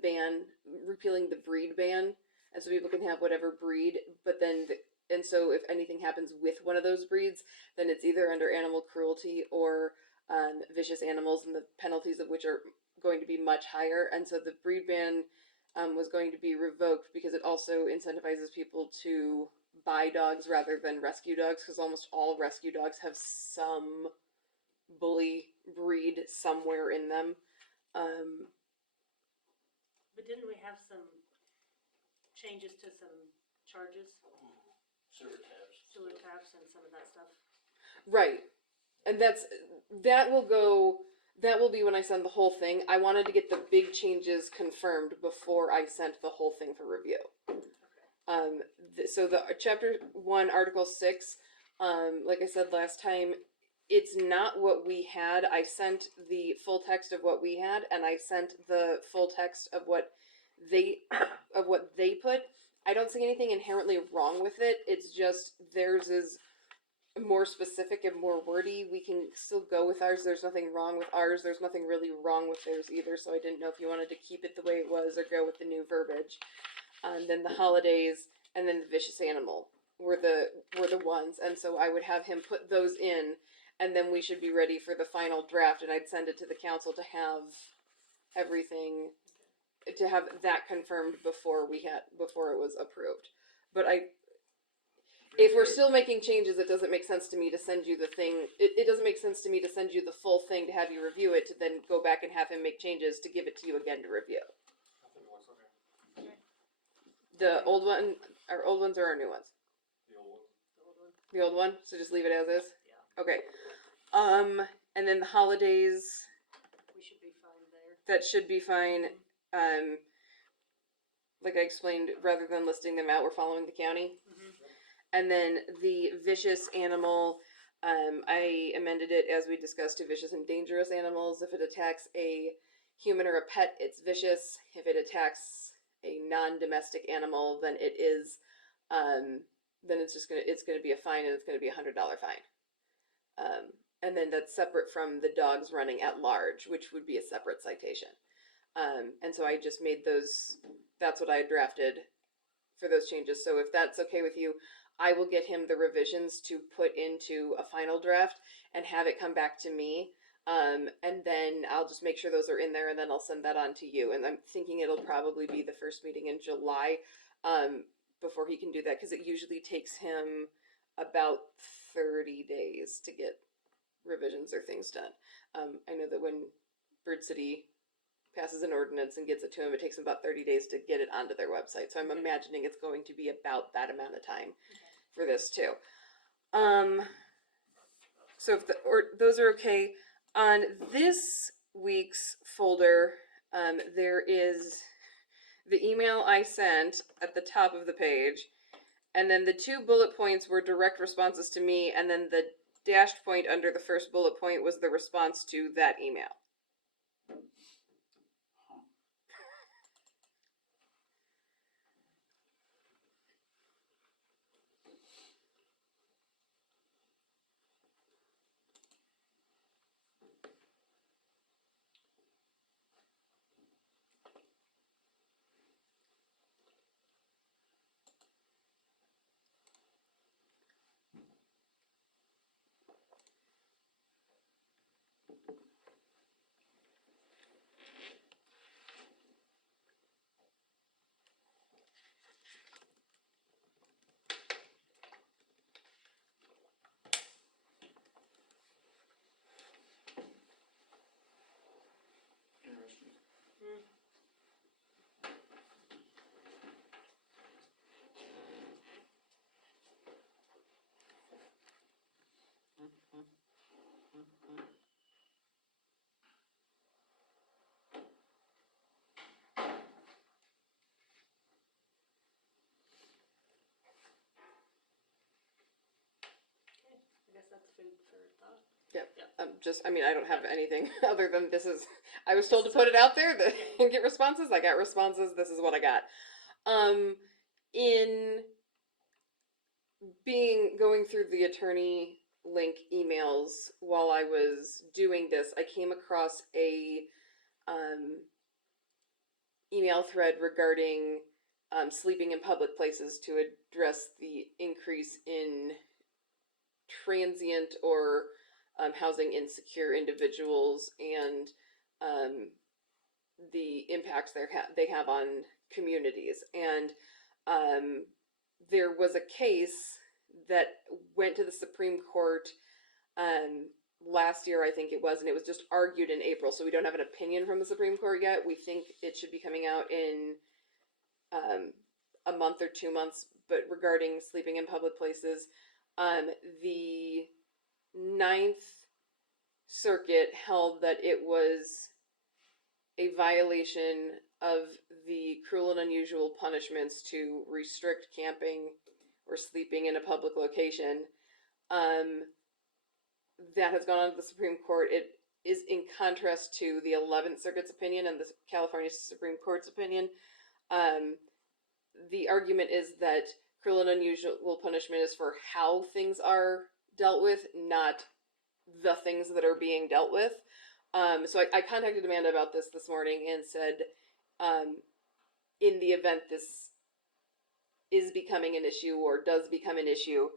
breed ban, and so people can have whatever breed, but then, and so if anything happens with one of those breeds, then it's either under animal cruelty or vicious animals, and the penalties of which are going to be much higher, and so the breed ban was going to be revoked because it also incentivizes people to buy dogs rather than rescue dogs, because almost all rescue dogs have some bully breed somewhere in them. But didn't we have some changes to some charges, Sewer tabs. sewer taps and some of that stuff? Right. And that will be when I send the whole thing. I wanted to get the big changes confirmed before I sent the whole thing for review. So the chapter 1, article 6, like I said last time, it's not what we had. I sent the full text of what we had, and I sent the full text of what they put. I don't see anything inherently wrong with it. It's just theirs is more specific and more wordy. We can still go with ours. There's nothing wrong with ours. There's nothing really wrong with theirs either. So I didn't know if you wanted to keep it the way it was or go with the new verbiage. And then the holidays and then the vicious animal were the ones. And so I would have him put those in, and then we should be ready for the final draft. And I'd send it to the council to have everything, to have that confirmed before it was approved. But if we're still making changes, it doesn't make sense to me to send you the thing, it doesn't make sense to me to send you the full thing to have you review it, to then go back and have him make changes to give it to you again to review. I think it looks okay. The old one, our old ones or our new ones? The old one. The old one, so just leave it as is? Yeah. Okay. And then the holidays, We should be fine there. that should be fine. Like I explained, rather than listing them out, we're following the county. And then the vicious animal, I amended it as we discussed to vicious and dangerous animals. If it attacks a human or a pet, it's vicious. If it attacks a non-domestic animal, then it is, then it's gonna be a fine, and it's gonna be $100 fine. And then that's separate from the dogs running at large, which would be a separate citation. And so I just made those, that's what I drafted for those changes. So if that's okay with you, I will get him the revisions to put into a final draft and have it come back to me. And then I'll just make sure those are in there, and then I'll send that on to you. And I'm thinking it'll probably be the first meeting in July, before he can do that, because it usually takes him about 30 days to get revisions or things done. I know that when Bird City passes an ordinance and gets it to him, it takes them about 30 days to get it onto their website. So I'm imagining it's going to be about that amount of time for this too. So if those are okay, on this week's folder, there is the email I sent at the top of the page, and then the 2 bullet points were direct responses to me, and then the dashed point under the first bullet point was the response to that email. Interesting. I guess that's food for thought. I mean, I don't have anything other than this is, I was told to put it out there and get responses. I got responses. This is what I got. In going through the attorney link emails while I was doing this, I came across a, email thread regarding, sleeping in public places to address the increase in transient or housing insecure individuals and the impacts they have on communities. And there was a case that went to the Supreme Court last year, I think it was, and it was just argued in April. So we don't have an opinion from the Supreme Court yet. We think it should be coming out in a month or 2 months, but regarding sleeping in public places, the Ninth Circuit held that it was a violation of the cruel and unusual punishments to restrict camping or sleeping in a public location. That has gone on to the Supreme Court. It is in contrast to the 11th Circuit's opinion and the California Supreme Court's opinion. The argument is that cruel and unusual punishment is for how things are dealt with, not the things that are being dealt with. So I contacted Amanda about this morning and said, in the event this is becoming an issue or does become an issue,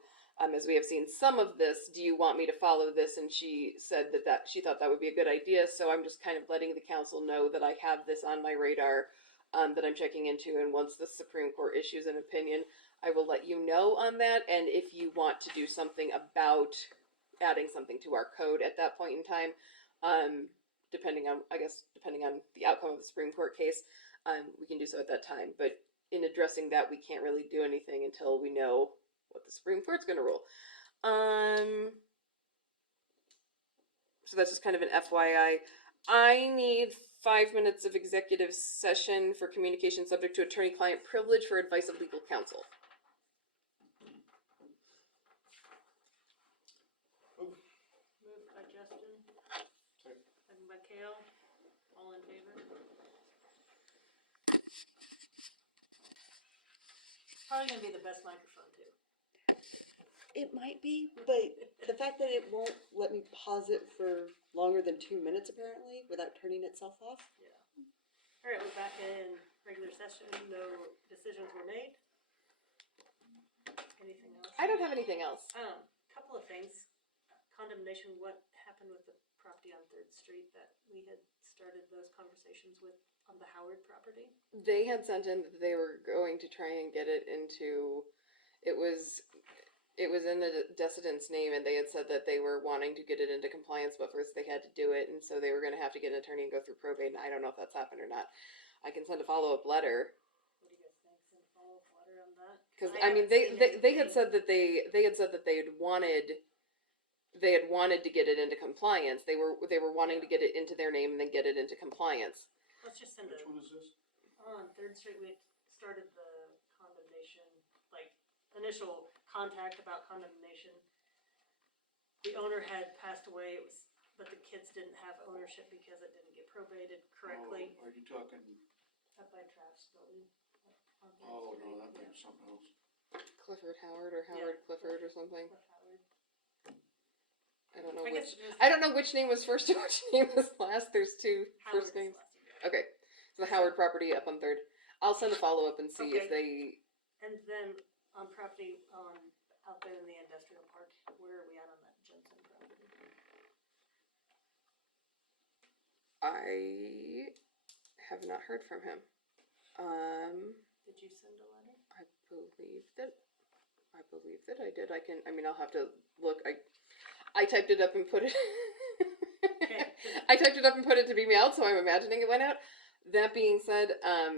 as we have seen some of this, do you want me to follow this? And she said that she thought that would be a good idea. So I'm just kind of letting the council know that I have this on my radar, that I'm checking into. And once the Supreme Court issues an opinion, I will let you know on that. And if you want to do something about adding something to our code at that point in time, depending on the outcome of the Supreme Court case, we can do so at that time. But in addressing that, we can't really do anything until we know what the Supreme Court's going to rule. So that's just kind of an FYI. I need 5 minutes of executive session for communication subject to attorney-client privilege for advice of legal counsel. Moved by Justin. Second by Kale. All in favor? Probably gonna be the best microphone too. It might be, but the fact that it won't let me pause it for longer than 2 minutes apparently without turning itself off. Yeah. All right, we're back in regular session. No decisions were made. Anything else? I don't have anything else. Couple of things. Condemnation, what happened with the property on Third Street that we had started those conversations with on the Howard property? They had sent in that they were going to try and get it into, it was in the decedent's name, and they had said that they were wanting to get it into compliance, but first they had to do it, and so they were going to have to get an attorney and go through probate, and I don't know if that's happened or not. I can send a follow-up letter. What do you guys think? Send a follow-up letter on that? Because I mean, haven't seen they had anything. said that they had wanted to get it into compliance. They were wanting to get it into their name and then get it into compliance. Let's just send Which a, one is this? on Third Street, we started the condemnation, like, initial contact about condemnation. The owner had passed away, but the kids didn't have ownership because it didn't get probated correctly. Oh, are you talking, Up by Travis Building. On Third oh, Street. no, that might be something else. Clifford Howard or Howard Clifford or something. Cliff Howard. I don't know I guess which. it was I don't know which name was first and which name was last. There's two Howard's first names. last name. Okay, so the Howard property up on Third. I'll send a follow up and see if Okay. they. And then on property out there in the industrial park, where are we at on that Jensen property? I have not heard from him. Did you send a letter? I believe that I did. I'll have to look. I typed it up and put it. Okay. I typed it up and put it to be mailed, so I'm imagining it went out. That being said,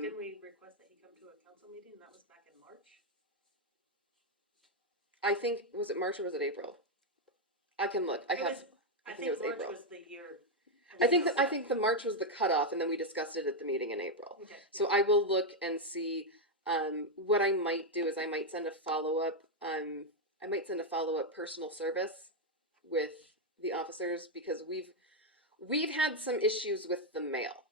Did we request that he come to a council meeting? That was back in March. I think, was it March or was it April? I can look. I think think it was March April. was the year. I think the March was the cutoff, and then we discussed it at the meeting in April. Okay. So I will look and see. What I might do is I might send a follow up. I might send a follow up personal service with the officers because we've had some issues with the mail,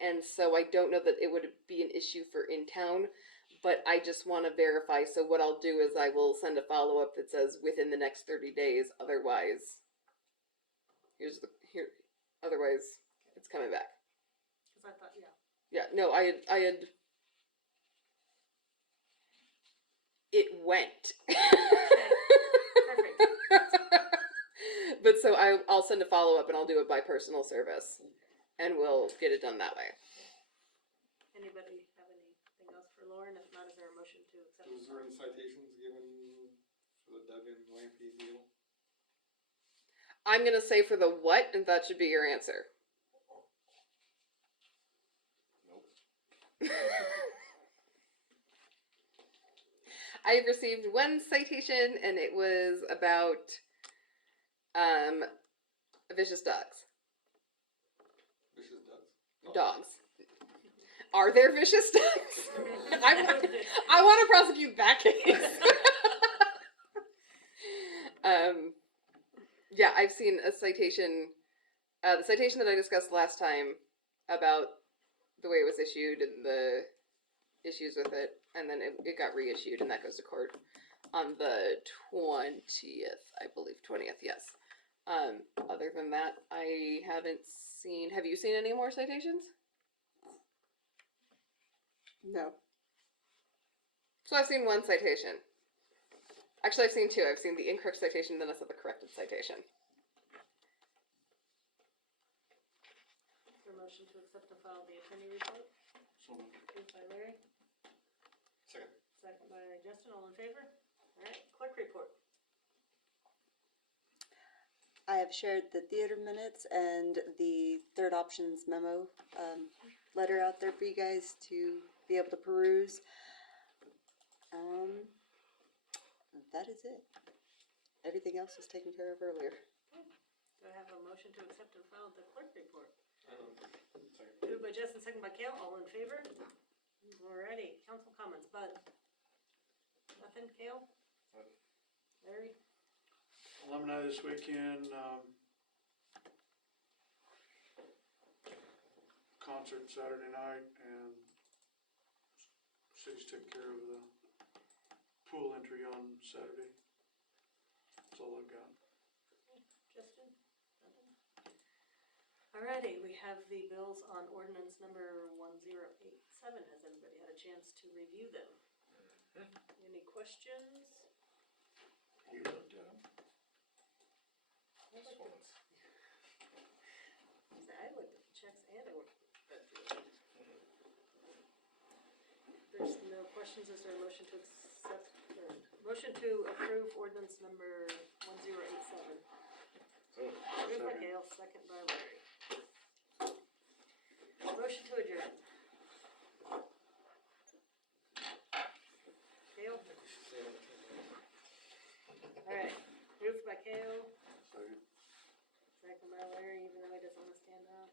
and so I don't know that it would be an issue for in town. But I just want to verify. So what I'll do is I will send a follow up that says within the next 30 days. Otherwise, otherwise it's coming back. Because I thought, yeah. Yeah, no, I had. It went. Perfect. But so I'll send a follow up and I'll do it by personal service, and we'll get it done that way. Anybody have anything else for Lauren? If not, is there a motion to accept? Was there any citations given for the Duggan Lampy deal? I'm gonna say for the what, and that should be your answer. Nope. I received one citation, and it was about vicious dogs. Vicious Dogs? Dogs. Are there vicious dogs? I want to prosecute that case. Yeah, I've seen a citation, the citation that I discussed last time about the way it was issued and the issues with it, and then it got reissued, and that goes to court on the 20th, I believe, 20th, yes. Other than that, I haven't seen, have you seen any more citations? No. So I've seen one citation. Actually, I've seen two. I've seen the incorrect citation, then I saw the corrected citation. Is there a motion to accept and file the attorney report? So, Moved by Larry, Second. second by Justin, all in favor? Alright, clerk report. I have shared the theater minutes and the third options memo, letter out there for you guys to be able to peruse. That is it. Everything else was taken care of earlier. Do I have a motion to accept and file the clerk report? Second. Moved by Justin, second by Kale, all in favor? Alrighty, council comments, Bud? Nothing, Kale? None. Larry? alumni this weekend, concert Saturday night, and cities took care of the pool entry on Saturday. That's all I've got. Justin? Nothing? Alrighty, we have the bills on ordinance number 1087. Has everybody had a chance to review them? Any questions? You looked at them? I looked at the checks and I looked at the. There's no questions, is there a motion to accept, or motion to approve ordinance number 1087? Moved by Gale, second by Larry. Motion to adjourn. Gale? Alright, moved by Gale, Second. second by Larry, even though he doesn't wanna stand up.